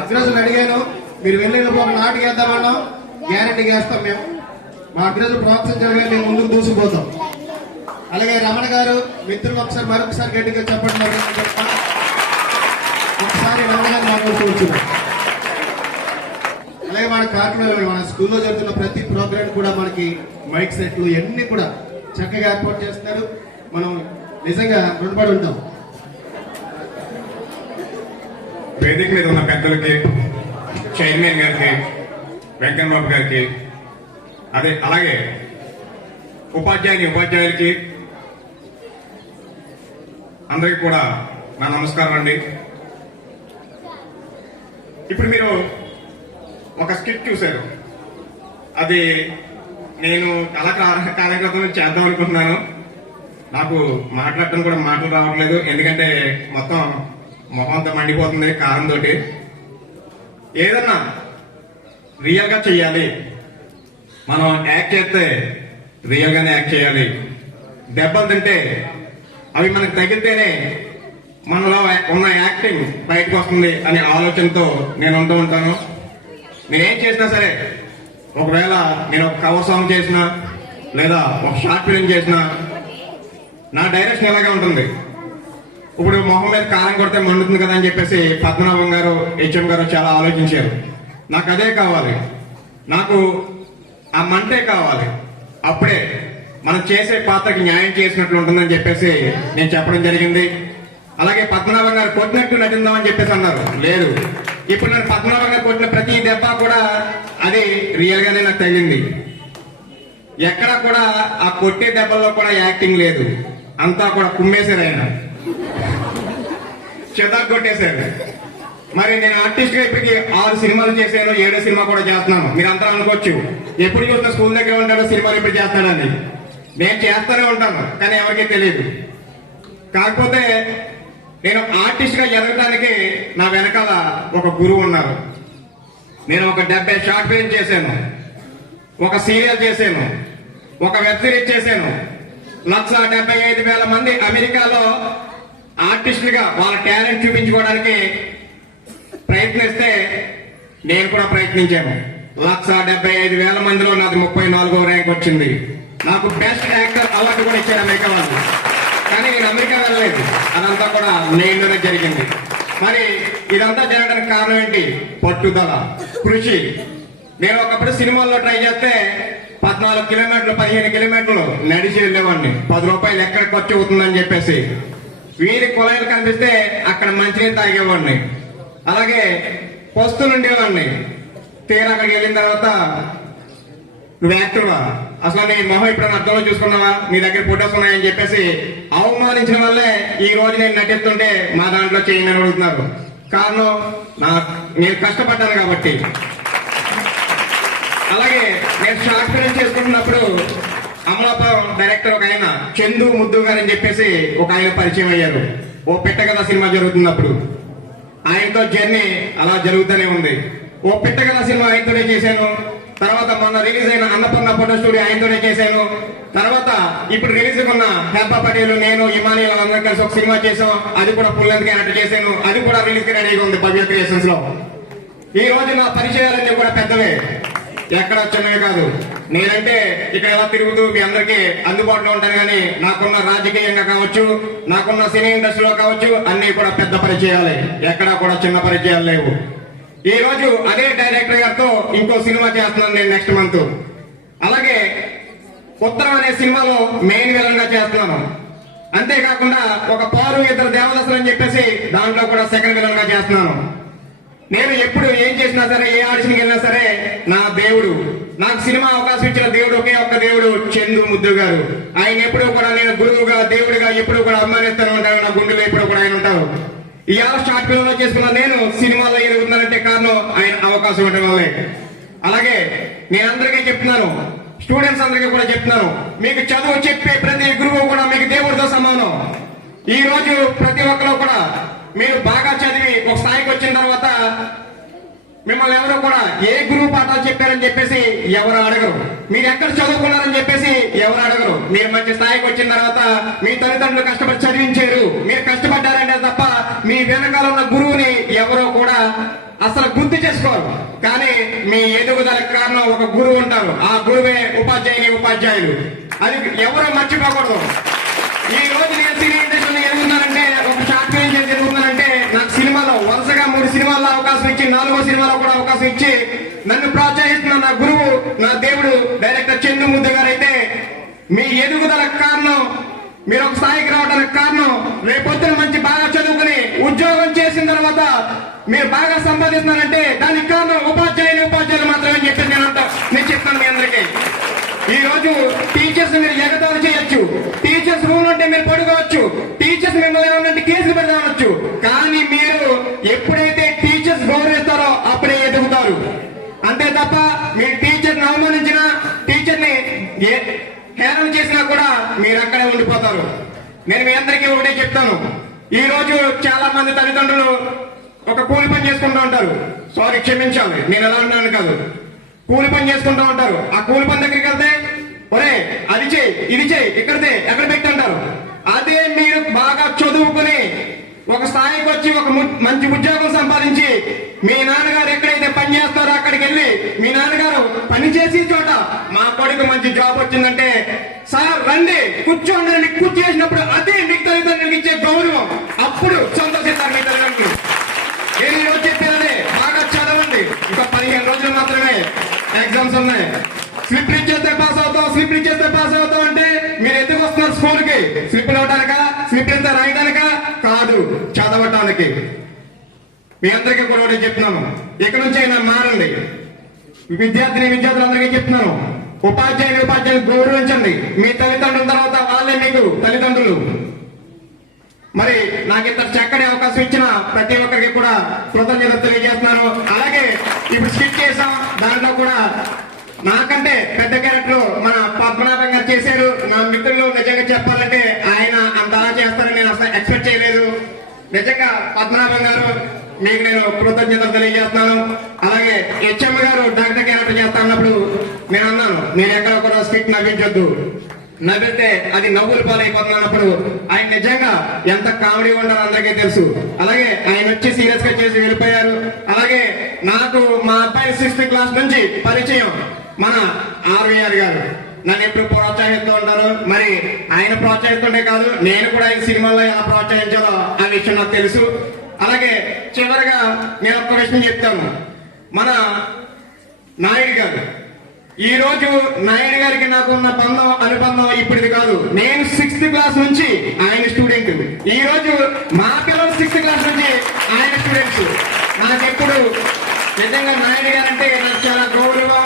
అగ్రజులు అడిగాను, మీరు వెళ్ళినప్పుడు ఒక నాటికి వేద్దామన్నాం. గ్యారంటీగా వేస్తాం. మేము మా అగ్రజులు ప్రోత్సహించాలి, మేము ముందుకు దూసిపోతాం. అలాగే రమణ గారు మిత్రులు ఒకసారి మరొకసారి గట్టిగా చెప్పండి. ఒకసారి రమణ గారు మాట్లాడుకోవచ్చు. అలాగే మన కార్యక్రమం, మన స్కూల్లో జరుగుతున్న ప్రతి ప్రోగ్రామ్ కూడా మనకి మైక్ సెట్లు ఇవన్నీ కూడా చక్కగా ఏర్పాటు చేస్తున్నారు. మనం నిజంగా రుణపడి ఉంటాం. వేదిక మీద ఉన్న పెద్దలకి, చైర్మన్ గారికి, వెంకన్నబాబు గారికి, అలాగే ఉపాధ్యాయులకి అందరికీ కూడా నా నమస్కారం అండి. ఇప్పుడు మీరు ఒక స్కిట్ చూశారు, అది నేను కాలం క్రితం చేద్దాం అనుకుంటున్నాను. నాకు మాట్లాడటం కూడా మాటలు రావట్లేదు, ఎందుకంటే మొత్తం మొహం అంతా మండిపోతుంది కారంతో. ఏదన్నా రియల్ గా చెయ్యాలి, మనం యాక్ట్ చేస్తే రియల్ గానే యాక్ట్ చేయాలి. దెబ్బలు తింటే అవి మనకు తగిలితేనే మనలో ఉన్న యాక్టింగ్ బయటకు వస్తుంది అనే ఆలోచనతో నేను ఉంటూ ఉంటాను. నేనేం చేసినా సరే, ఒకవేళ నేను ఒక కవర్ సాంగ్ చేసినా లేదా ఒక షార్ట్ ఫిలిం చేసినా నా డైరెక్షన్ ఎలాగే ఉంటుంది. ఇప్పుడు మొహం మీద కారం కొడితే మండుతుంది కదా అని చెప్పేసి పద్మనాభం గారు, హెచ్ఎం గారు చాలా ఆలోచించారు. నాకు అదే కావాలి, నాకు ఆ మంటే కావాలి. అప్పుడే మనం చేసే పాత్రకి న్యాయం చేసినట్లు ఉంటుందని చెప్పేసి నేను చెప్పడం జరిగింది. అలాగే పద్మనాభం గారు కొట్టినట్టు నటిందామని చెప్పేసి అన్నారు. లేదు, ఇప్పుడు నేను పద్మనాభం గారు కొట్టిన ప్రతి దెబ్బ కూడా అది రియల్ గానే నాకు తగిలింది. ఎక్కడ కూడా ఆ కొట్టే దెబ్బల్లో కూడా యాక్టింగ్ లేదు, అంతా కూడా కుమ్మేశారు, ఆయన చెదాకు కొట్టేశారు. మరి నేను ఆర్టిస్ట్ గా ఇప్పటికి 6 సినిమాలు చేశాను, 7వ సినిమా కూడా చేస్తున్నాను. మీరంతా అనుకోవచ్చు ఎప్పుడు చూసిన స్కూల్ దగ్గర ఉంటాడో సినిమాలు ఎప్పుడు చేస్తాడని. నేను చేస్తూనే ఉంటాను, కానీ ఎవరికీ తెలియదు. కాకపోతే నేను ఆర్టిస్ట్ గా ఎదగడానికి నా వెనకాల ఒక గురువు ఉన్నారు. నేను ఒక 70 షార్ట్ ఫిల్మ్ చేశాను, ఒక సీరియల్ చేశాను, ఒక వెబ్ సిరీస్ చేశాను. 1,75,000 మంది అమెరికాలో ఆర్టిస్టులుగా వాళ్ళ టాలెంట్ చూపించుకోవడానికి ప్రయత్నిస్తే నేను కూడా ప్రయత్నించాను. 1,75,000 మందిలో నాది 34వ ర్యాంక్ వచ్చింది. నాకు బెస్ట్ యాక్టర్ అవార్డు కూడా ఇచ్చారు అమెరికా వాళ్ళు. కానీ నేను అమెరికా వెళ్ళలేదు, అదంతా కూడా నేనులోనే జరిగింది. మరి ఇదంతా జరగడానికి కారణం ఏంటి? పట్టుదల, కృషి. నేను ఒకప్పుడు సినిమాల్లో ట్రై చేస్తే 14 కిలోమీటర్లు 15 కిలోమీటర్లు నడిచి వెళ్ళేవాడిని. 10 రూపాయలు ఎక్కడ ఖర్చు అవుతుందని చెప్పేసి వీరి కుళాయిలు కనిపిస్తే అక్కడ మంచినీళ్ళు తాగేవాడిని. అలాగే పస్తులు ఉండేవాడిని. తీరా అక్కడికి వెళ్ళిన తర్వాత నువ్వు యాక్టర్వా, అసలు నీ మొహం ఎప్పుడైనా అర్థంలో చూసుకున్నావా, నీ దగ్గర ఫోటోస్ ఉన్నాయని చెప్పేసి అవమానించిన వల్లే ఈ రోజు నేను నటిస్తుంటే మా దాంట్లో చేయని అడుగుతున్నారు. కారణం నేను కష్టపడ్డాను కాబట్టి. అలాగే నేను షార్ట్ ఫిల్మ్ చేసుకుంటున్నప్పుడు అమలాపురం డైరెక్టర్ ఒక ఆయన చందు ముద్దు గారు అని చెప్పేసి ఒక ఆయన పరిచయం అయ్యారు. ఓ పెట్టగల సినిమా జరుగుతున్నప్పుడు ఆయనతో జర్నీ అలా జరుగుతూనే ఉంది. ఓ పెట్టగల సినిమా ఆయనతోనే చేశాను. తర్వాత మొన్న రిలీజ్ అయిన అన్నపూర్ణ ఫోటో స్టూడియో ఆయనతోనే చేశాను. తర్వాత ఇప్పుడు రిలీజ్ ఉన్న హెబ్బా పటేల్, నేను, ఇమానియల్ అందరం కలిసి ఒక సినిమా చేసాం. అది కూడా ఫుల్ లెంత్ క్యారెక్టర్ చేశాను. అది కూడా రిలీజ్ రెడీగా ఉంది భవ్య క్రియేషన్స్ లో. ఈ రోజు నా పరిచయాలన్నీ కూడా పెద్దవే, ఎక్కడ చిన్నవి కాదు. నేనంటే ఇక్కడ ఎలా తిరుగుతూ మీ అందరికీ అందుబాటులో ఉంటాను. కానీ నాకున్న రాజకీయంగా కావచ్చు, నాకున్న సినీ ఇండస్ట్రీలో కావచ్చు, అన్ని కూడా పెద్ద పరిచయాలే, ఎక్కడా కూడా చిన్న పరిచయాలు లేవు. ఈ రోజు అదే డైరెక్టర్ గారితో ఇంకో సినిమా చేస్తున్నాను నేను నెక్స్ట్ మంత్. అలాగే ఉత్తరం అనే సినిమాలో మెయిన్ విలన్ గా చేస్తున్నాను. అంతేకాకుండా ఒక పారు 2 దేవదశలు అని చెప్పేసి దాంట్లో కూడా సెకండ్ విలన్ గా చేస్తున్నాను. నేను ఎప్పుడు ఏం చేసినా సరే, ఏ ఆడిషన్కి వెళ్ళినా సరే, నా దేవుడు, నాకు సినిమా అవకాశం ఇచ్చిన దేవుడు ఒకే ఒక్క దేవుడు, చందు ముద్దు గారు. ఆయన ఎప్పుడు కూడా నేను గురువుగా, దేవుడిగా ఎప్పుడు కూడా అభిమానిస్తూనే ఉంటాను. నా గుండెలో ఎప్పుడు కూడా ఆయన ఉంటారు. ఇవాళ షార్ట్ ఫిల్మ్ లో చేసుకున్న నేను సినిమాలో ఎదుగుతున్నానంటే కారణం ఆయన అవకాశం ఉండడం వల్లే. అలాగే నేను అందరికీ చెప్తున్నాను, స్టూడెంట్స్ అందరికీ కూడా చెప్తున్నాను, మీకు చదువు చెప్పే ప్రతి గురువు కూడా మీకు దేవుడితో సమానం. ఈ రోజు ప్రతి ఒక్కరు కూడా మీరు బాగా చదివి ఒక స్థాయికి వచ్చిన తర్వాత మిమ్మల్ని ఎవరు కూడా ఏ గురువు పాఠాలు చెప్పారని చెప్పేసి ఎవరు అడగరు. మీరు ఎక్కడ చదువుకున్నారని చెప్పేసి ఎవరు అడగరు. మీరు మంచి స్థాయికి వచ్చిన తర్వాత మీ తల్లిదండ్రులు కష్టపడి చదివించారు, మీరు కష్టపడ్డారంటే తప్ప మీ వెనకాల ఉన్న గురువుని ఎవరో కూడా అసలు గుర్తు చేసుకోరు. కానీ మీ ఎదుగుదలకు కారణం ఒక గురువు ఉంటారు. ఆ గురువే ఉపాధ్యాయులు. అది ఎవరో మర్చిపోకూడదు. ఈ రోజు నేను సినీ ఇండస్ట్రీలో ఎదుగుతున్నానంటే, ఒక షార్ట్ ఫిల్మ్ చేసి ఎదుగుతున్నానంటే, నాకు సినిమాలో వరుసగా 3 సినిమాల్లో అవకాశం ఇచ్చి 4వ సినిమాలో కూడా అవకాశం ఇచ్చి నన్ను ప్రోత్సహిస్తున్న నా గురువు, నా దేవుడు డైరెక్టర్ చందు ముద్దు గారు అయితే, మీ ఎదుగుదలకు కారణం, మీరు ఒక స్థాయికి రావడానికి కారణం, రేపొద్దున మంచి బాగా చదువుకుని ఉద్యోగం చేసిన తర్వాత మీరు బాగా సంపాదిస్తున్నారంటే దానికి కారణం ఉపాధ్యాయులు మాత్రమే చెప్పి నేను చెప్తాను మీ అందరికీ. ఈ రోజు టీచర్స్ మీరు ఎగతాళి చేయొచ్చు, టీచర్స్ రూమ్ ఉంటే మీరు పడుకోవచ్చు, టీచర్స్ మిమ్మల్ని ఏమన్నా కేసులు పెడతామనొచ్చు. కానీ మీరు ఎప్పుడైతే టీచర్స్ గౌరవిస్తారో అప్పుడే ఎదుగుతారు. అంతే తప్ప మీ టీచర్ని అవమానించినా, టీచర్ని హేళన చేసినా కూడా మీరు అక్కడే ఉండిపోతారు. నేను మీ అందరికీ ఒకటే చెప్తాను, ఈ రోజు చాలా మంది తల్లిదండ్రులు ఒక కూలి పని చేసుకుంటూ ఉంటారు. సారీ, క్షమించాలి, నేను ఎలా అన్నాను కాదు, కూలి పని చేసుకుంటూ ఉంటారు. ఆ కూలి పని దగ్గరికి వెళ్తే, ఒరే అది చేయి, ఇది చేయి, ఎక్కడ పెట్టి అంటారు. అదే మీరు బాగా చదువుకుని ఒక స్థాయికి వచ్చి ఒక మంచి ఉద్యోగం సంపాదించి మీ నాన్నగారు ఎక్కడైతే పని చేస్తారో అక్కడికి వెళ్ళి మీ నాన్నగారు పని చేసే చోట మా కొడుకు మంచి జాబ్ వచ్చిందంటే, సార్ రండి కూర్చోండి, కూర్చు చేసినప్పుడు అదే మీకు తల్లిదండ్రులకు ఇచ్చే గౌరవం. అప్పుడు సంతోషిస్తారు మీ తల్లిదండ్రులు. నేను ఈరోజు చెప్పేదే, బాగా చదవండి. ఇంకా 15 రోజులు మాత్రమే ఎగ్జామ్స్ ఉన్నాయి. స్లిప్లు ఇచ్చేస్తే పాస్ అవుతాం అంటే మీరు ఎందుకు వస్తున్నారు స్కూల్కి? స్లిప్లు ఇవ్వడానికా? స్లిప్ ఎంత రాయడానికా? కాదు, చదవటానికి. మీ అందరికీ కూడా ఒకటి చెప్తున్నాను, ఇక నుంచి అయినా మారండి. విద్యార్థులందరికీ చెప్తున్నాను, ఉపాధ్యాయులు గౌరవించండి. మీ తల్లిదండ్రుల తర్వాత వాళ్ళే మీకు తల్లిదండ్రులు. మరి నాకు ఇంత చక్కటి అవకాశం ఇచ్చిన ప్రతి ఒక్కరికి కూడా కృతజ్ఞతలు తెలియజేస్తున్నాను. అలాగే ఇప్పుడు స్కిట్ చేసాం, దాంట్లో కూడా నాకంటే పెద్ద క్యారెక్టర్ మన పద్మనాభం గారు చేశారు. నా మిత్రులు నిజంగా చెప్పాలంటే ఆయన అంత అలా చేస్తారని నేను అసలు నిజంగా పద్మనాభం గారు మీకు నేను కృతజ్ఞతలు తెలియజేస్తున్నాను. అలాగే హెచ్ఎం గారు డాక్టర్ క్యారెక్టర్ చేస్తా అన్నప్పుడు నేను అన్నాను, మీరు ఎక్కడ కూడా స్కిట్ నవ్వించొద్దు, నవ్వితే అది నవ్వులు పాలైపోతున్నప్పుడు ఆయన నిజంగా ఎంత కామెడీ ఉండాలో అందరికీ తెలుసు. అలాగే ఆయన వచ్చి సీరియస్ గా చేసి వెళ్ళిపోయారు. అలాగే నాకు మా అబ్బాయి 6th క్లాస్ నుంచి పరిచయం మన ఆర్వీఆర్ గారు నన్ను ఎప్పుడు ప్రోత్సహిస్తూ ఉంటారు. మరి ఆయన ప్రోత్సహిస్తుంటే కాదు, నేను కూడా ఈ సినిమాలో ఎలా ప్రోత్సహించాలో ఆ విషయం నాకు తెలుసు. అలాగే చివరిగా నేను ఒక్క విషయం చెప్తాను. మన నాయుడు గారు, ఈ రోజు నాయుడు గారికి నాకు ఉన్న అనుబంధం ఇప్పటిది కాదు. నేను 6th క్లాస్ నుంచి ఆయన స్టూడెంట్. ఈ రోజు మా పిల్లలు 6th క్లాస్ నుంచి ఆయన స్టూడెంట్స్. నాకెప్పుడు నిజంగా నాయుడు గారు అంటే నాకు చాలా గౌరవం.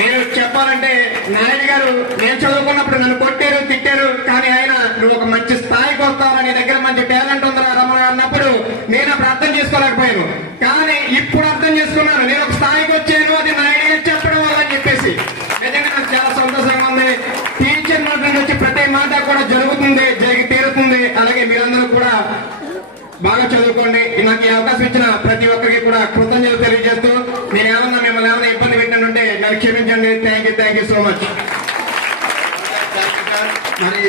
నేను చెప్పాలంటే నాయుడు గారు నేను చదువుకున్నప్పుడు నన్ను కొట్టారు, తిట్టారు, కానీ ఆయన నువ్వు ఒక మంచి స్థాయికి వస్తావు, నీ దగ్గర మంచి టాలెంట్ ఉందా రమణ అన్నప్పుడు నేను అప్పుడు అర్థం చేసుకోలేకపోయాను. కానీ ఇప్పుడు అర్థం చేసుకున్నాను, నేను ఒక స్థాయికి వచ్చాను, అది నాయుడు గారు చెప్పడం వల్ల అని చెప్పేసి. నిజంగా నాకు చాలా సంతోషంగా ఉంది. టీచర్ మాట నుండి వచ్చి ప్రతి మాట కూడా జరిగి తీరుతుంది. అలాగే మీరందరూ కూడా బాగా చదువుకోండి. నాకు ఈ అవకాశం ఇచ్చిన ప్రతి ఒక్కరికి కూడా కృతజ్ఞతలు తెలియజేస్తూ, నేను మిమ్మల్ని ఏమైనా ఇబ్బంది పెట్టినంటే నన్ను క్షమించండి. Thank you so much. మరి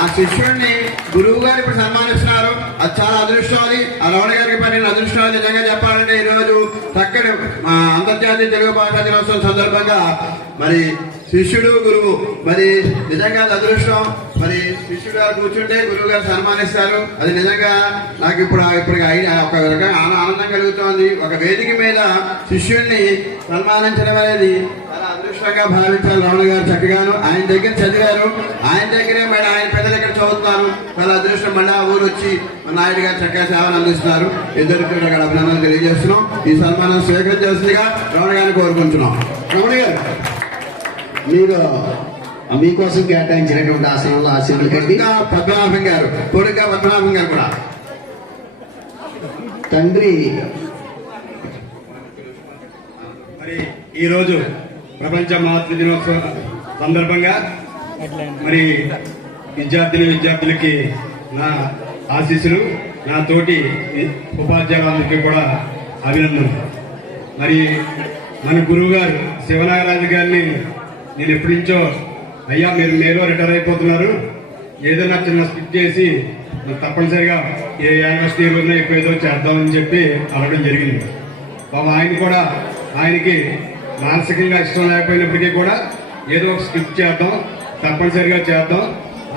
ఆ శిష్యుడిని గురువు గారు ఇప్పుడు సన్మానిస్తున్నారు. అది చాలా అదృష్టం. అది ఆ రమణ గారికి పని అదృష్టం. నిజంగా చెప్పాలంటే ఈ రోజు చక్కని అంతర్జాతీయ తెలుగు భాషా దినోత్సవం సందర్భంగా మరి శిష్యుడు గురువు మరి నిజంగా అది అదృష్టం. మరి శిష్యుడు గారు కూర్చుంటే గురువు గారు సన్మానిస్తారు. అది నిజంగా నాకు ఇప్పుడు ఒక రకంగా ఆనందం కలుగుతోంది. ఒక వేదిక మీద శిష్యుడిని సన్మానించడం అనేది చాలా అదృష్టంగా భావించాలి. రమణ గారు చక్కగాను ఆయన దగ్గర చదివారు, ఆయన దగ్గరే మళ్ళీ ఆయన పెద్ద దగ్గర చదువుతున్నారు. చాలా అదృష్టం. మళ్ళీ ఆ ఊరు వచ్చి మన నాయుడు గారు చక్కగా సేవలు అందిస్తున్నారు. ఇద్దరికి అక్కడ అభినందనలు తెలియజేస్తున్నాం. ఈ సన్మానం స్వీకరించాల్సిందిగా రమణ గారిని కోరుకుంటున్నాం. రమణ గారు, మీరు మీకోసం కేటాయించినటువంటి ఆసనంలో ఆశీర్వదించి పద్మనాభం గారు కూడా తండ్రి. మరి ఈరోజు ప్రపంచ మాతృ దినోత్సవం సందర్భంగా మరి విద్యార్థులకి నా ఆశీస్సులు, నా తోటి ఉపాధ్యాయులందరికీ కూడా అభినందనలు. మరి మన గురువు గారు శివనాగరాజు గారిని నేను ఎప్పటి నుంచో, అయ్యా మీరు మేలో రిటైర్ అయిపోతున్నారు, ఏదైనా చిన్న స్కిప్ చేసి తప్పనిసరిగా ఏ యూనివర్సిటీ రోజున ఎక్కువ ఏదో చేద్దామని చెప్పి అడగడం జరిగింది. ఆయనకి మానసికంగా ఇష్టం లేకపోయినప్పటికీ కూడా ఏదో ఒక స్కిప్ చేద్దాం, తప్పనిసరిగా చేద్దాం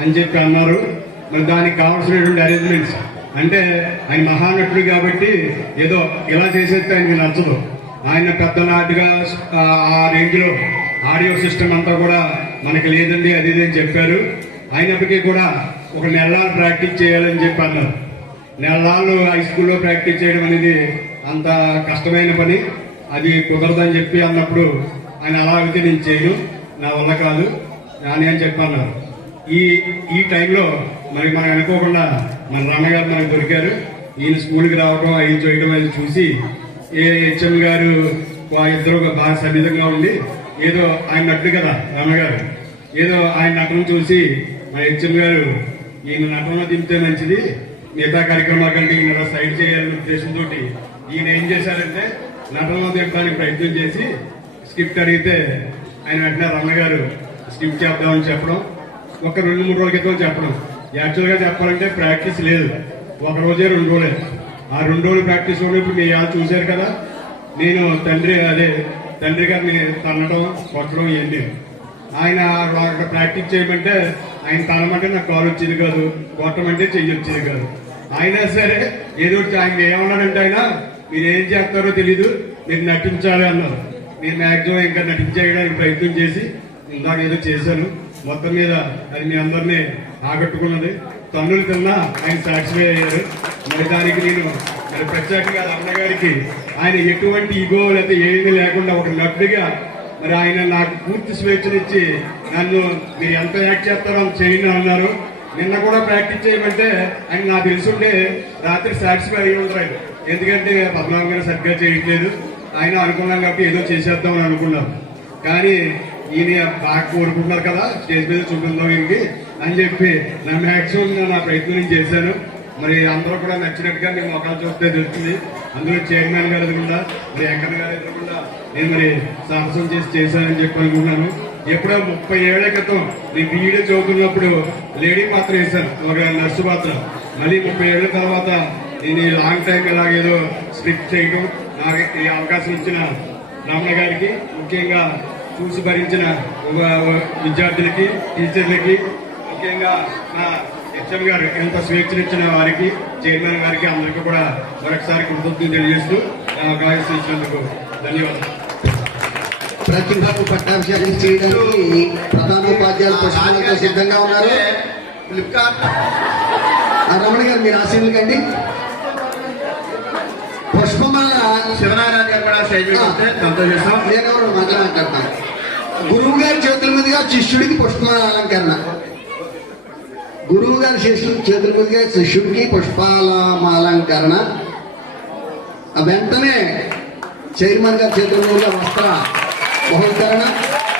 అని చెప్పి అన్నారు. మరి దానికి కావాల్సినటువంటి అరేంజ్మెంట్స్ అంటే ఆయన మహానటుడు కాబట్టి ఏదో ఇలా చేసేస్తే ఆయనకి నచ్చదు. ఆయన పెద్ద నాటుగా ఆ రేంజ్లో ఆడియో సిస్టమ్ అంతా కూడా మనకి లేదండి అది ఇది అని చెప్పారు. అయినప్పటికీ కూడా ఒక నెలలు ప్రాక్టీస్ చేయాలని చెప్పి అన్నారు. నెలలు హై స్కూల్లో ప్రాక్టీస్ చేయడం అనేది అంత కష్టమైన పని, అది కుదరదని చెప్పి అన్నప్పుడు ఆయన అలా అయితే నేను చేయను, నా వల్ల కాదు అని చెప్పి అన్నారు. ఈ టైంలో మరి మనం అనుకోకుండా మన రామగారు మనకు దొరికారు. ఈయన స్కూల్కి రావడం ఆయన చేయడం అది చూసి హెచ్ఎం గారు ఇద్దరు బాగా సన్నిధంగా ఉండి ఏదో ఆయన నటుడు కదా రామగారు, ఏదో ఆయన నటన చూసి మా హెచ్ఎం గారు ఈయన నటన దింపితే మంచిది, మిగతా కార్యక్రమాల కంటే ఈయన సైడ్ చేయాలనే ఉద్దేశంతో ఈయన ఏం చేశారంటే నటనలో దింపడానికి ప్రయత్నం చేసి స్క్రిప్ట్ అడిగితే ఆయన వెంటనే రమణగారు స్క్రిప్ట్ చేద్దామని చెప్పడం, ఒక 2-3 రోజుల క్రితం చెప్పడం. యాక్చువల్గా చెప్పాలంటే ప్రాక్టీస్ లేదు, ఒక రోజే 2 రోజులే. ఆ 2 రోజులు ప్రాక్టీస్ కూడా ఇప్పుడు మీరు యాడ్ చూశారు కదా. నేను తండ్రి గారిని తన్నడం కొట్టడం ఏంటి, ఆయన అక్కడ ప్రాక్టీస్ చేయమంటే ఆయన తనమంటే నాకు కాలు వచ్చేది కాదు, కొట్టమంటే చెయ్యి వచ్చేది కాదు. అయినా సరే ఏదో ఆయన ఏమన్నాడంటే ఆయన మీరు ఏం చేస్తారో తెలీదు, మీరు నటించాలి అన్నారు. నేను మ్యాక్సిమం ఇంకా నటించేయడానికి ప్రయత్నం చేసి ఇందాక ఏదో చేశాను. మొత్తం మీద అది మీ అందరినీ ఆకట్టుకున్నది. తన్నులు తిన్నా ఆయన సాటిస్ఫై అయ్యారు. మరి దానికి నేను మరి ప్రత్యేకంగా రమణ గారికి ఆయన ఎటువంటి ఈగో లేకపోతే ఏమీ లేకుండా ఒక నటుడిగా మరి ఆయన నాకు పూర్తి స్వేచ్ఛనిచ్చి నన్ను మీరు ఎంత యాక్ట్ చేస్తారో అంత చేయండి అన్నారు. నిన్న కూడా ప్రాక్టీస్ చేయమంటే ఆయన నాకు తెలుసుంటే రాత్రి సాటిస్ఫై అయ్యి ఉంటారు. ఎందుకంటే పద్మనాభం గారు సరిగ్గా చేయట్లేదు, ఆయన అనుకున్నాం కాబట్టి ఏదో చేసేద్దాం అని అనుకున్నాం. కానీ ఈయన బాగా కోరుకుంటున్నారు కదా స్టేజ్ మీద చూపిందాం ఈయనకి అని చెప్పి నా మ్యాక్సిమం నా ప్రయత్నం నేను చేశాను. మరి అందరూ కూడా నచ్చినట్టుగా మీ మొక్కలు చూస్తే తెలుస్తుంది. అందులో చైర్మన్ గారు ఎదురుకుండా మరి వెంకన్న గారు ఎదురుకుండా నేను మరి సాహసం చేశానని చెప్పి అనుకుంటున్నాను. ఎప్పుడో 30 ఏళ్ల క్రితం నేను బీఈడీ చదువుతున్నప్పుడు లేడీ పాత్ర వేశాను, ఒక నర్సు పాత్ర. మళ్ళీ 30 ఏళ్ల తర్వాత నేను ఈ లాంగ్ టైం ఇలాగేదో స్క్రిప్ట్ చేయడం, నాకు ఈ అవకాశం ఇచ్చిన రమణ గారికి, ముఖ్యంగా చూసి భరించిన విద్యార్థులకి, టీచర్లకి, ముఖ్యంగా నా హెచ్ఎం గారు ఎంత స్వేచ్ఛనిచ్చిన వారికి, చైర్మన్ గారికి అందరికీ కూడా మరొకసారి కృతజ్ఞతలు తెలియజేస్తూ అవకాశం ఇచ్చినందుకు ధన్యవాదాలు. ప్రతిభకు పట్టాభిషేకం చేయడానికి ప్రధానోపాధ్యాయులు పుష్పాలతో సిద్ధంగా ఉన్నారు. ఫ్లిప్కార్ట్ రమణ గారు మీరు ఆశీర్వదించండి. పుష్పమాల శివనారాయణ గారు కూడా స్టేజ్ మీద ఉంటే సంతోషిస్తాం. నేను మాట్లాడతాను. గురువు గారి చేతుల మీదుగా శిష్యుడికి పుష్పమాల అలంకరణ. గురువు గారి చేతుల మీదుగా శిష్యుడికి పుష్పాలమాలంకరణ. వెంటనే చైర్మన్ గారి చేతుల మీదుగా వస్త్ర బహుకరణ.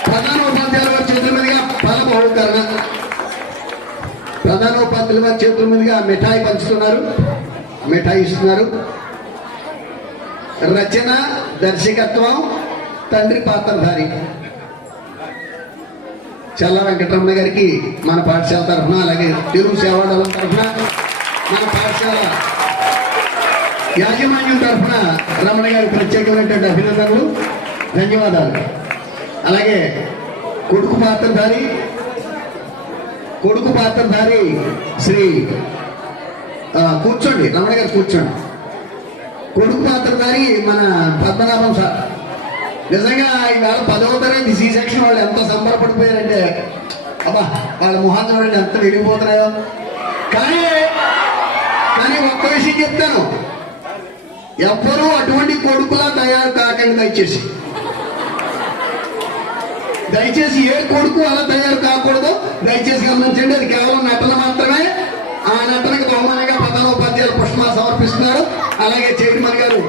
ప్రధానోపాధ్యాయుల వారి చేతుల మీదుగా ఫల బహుకరణ. ప్రధానోపాధ్యాయుల వారి చేతుల మీదుగా మిఠాయి పంచుతున్నారు, మిఠాయి ఇస్తున్నారు. రచన, దర్శకత్వం తండ్రి పాత్రధారి చల్ల వెంకటరమణ గారికి మన పాఠశాల తరఫున, అలాగే తెలుగు సేవాదళం తరఫున, మన పాఠశాల యాజమాన్యం తరఫున రమణ గారికి ప్రత్యేకమైనటువంటి అభినందనలు, ధన్యవాదాలు. అలాగే కొడుకు పాత్రధారి శ్రీ కూర్చోండి రమణ గారు కూర్చోండి. కొడుకు పాత్రధారి మన పద్మనాభం సార్. నిజంగా ఈవేళ 10వ తరగతి సి సెక్షన్ వాళ్ళు ఎంత సంబరపడిపోయారంటే, అబ్బా వాళ్ళ మొహాలు చూడండి ఎంత వెళ్ళిపోతున్నాయో. కానీ ఒక్క విషయం చెప్తాను, ఎవ్వరూ అటువంటి కొడుకులా తయారు కాకండి దయచేసి ఏ కొడుకు అలా తయారు కాకూడదు. దయచేసి గమనించండి, అది కేవలం నటన మాత్రమే. ఆ నటనకు బహుమానంగా ప్రధానోపాధ్యాయులు పుష్పమాల సమర్పిస్తున్నారు. అలాగే చైర్మన్ గారు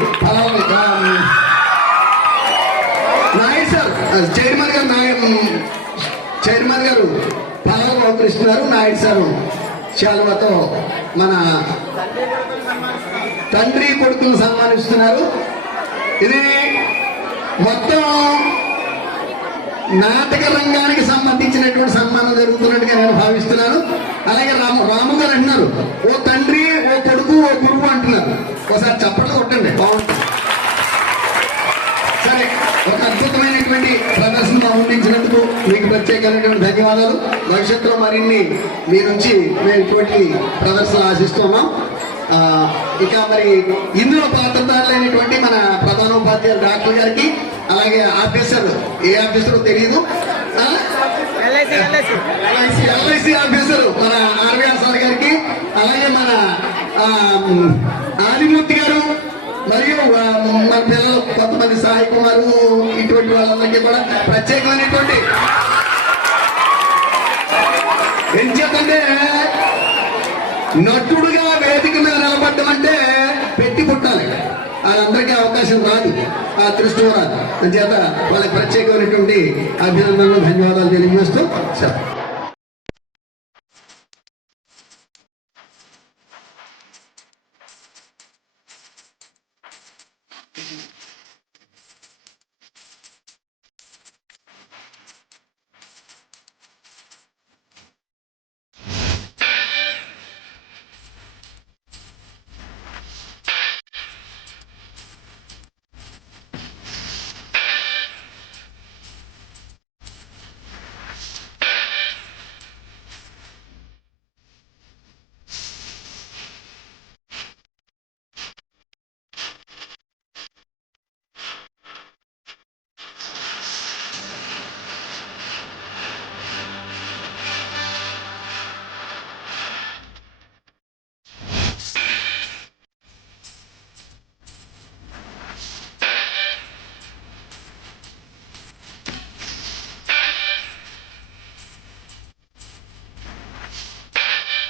నాయుడు సార్, చైర్మన్ గారు ఫలాలు బహుకరిస్తున్నారు. నాయుడు సార్ శాలువతో మన తండ్రి కొడుకులను సన్మానిస్తున్నారు. ఇది మొత్తం నాటక రంగానికి సంబంధించినటువంటి సన్మానం జరుగుతున్నట్టుగా నేను భావిస్తున్నాను. అలాగే రాము గారు అంటున్నారు, ఓ తండ్రి, ఓ కొడుకు, ఓ గురువు అంటున్నారు. ఒకసారి చప్పట్లు కొట్టండి, బాగుంటుంది. సరే, ఒక అద్భుతమైనటువంటి ప్రదర్శన అందించినందుకు మీకు ప్రత్యేకమైనటువంటి ధన్యవాదాలు. భవిష్యత్తులో మరిన్ని మీ నుంచి మేము ఇటువంటి ప్రదర్శనలు ఆశిస్తున్నాం. ఇక మరి ఇందులో పాత్రధారులైనటువంటి మన ప్రధానోపాధ్యాయులు డాక్టర్ గారికి, అలాగే ఆఫీసర్, ఏ ఆఫీసర్ తెలియదు, ఎల్ఐసి ఆఫీసర్ మన ఆర్వీఆర్ సార్ గారికి, అలాగే మన ఆదిమూర్తి గారు, మరియు మన పిల్లలు కొంతమంది సాయి కుమారు, ఇటువంటి వాళ్ళందరికీ కూడా ప్రత్యేకమైనటువంటి ఎంచేతంటే నటుడుగా వేదిక మీద నిలబడ్డం అంటే పెట్టి పుట్టాలి. వాళ్ళందరికీ అవకాశం రాదు, ఆ దృష్టి రాదు. అంచేత వాళ్ళకి ప్రత్యేకమైనటువంటి అభినందనలు, ధన్యవాదాలు తెలియజేస్తూ సార్.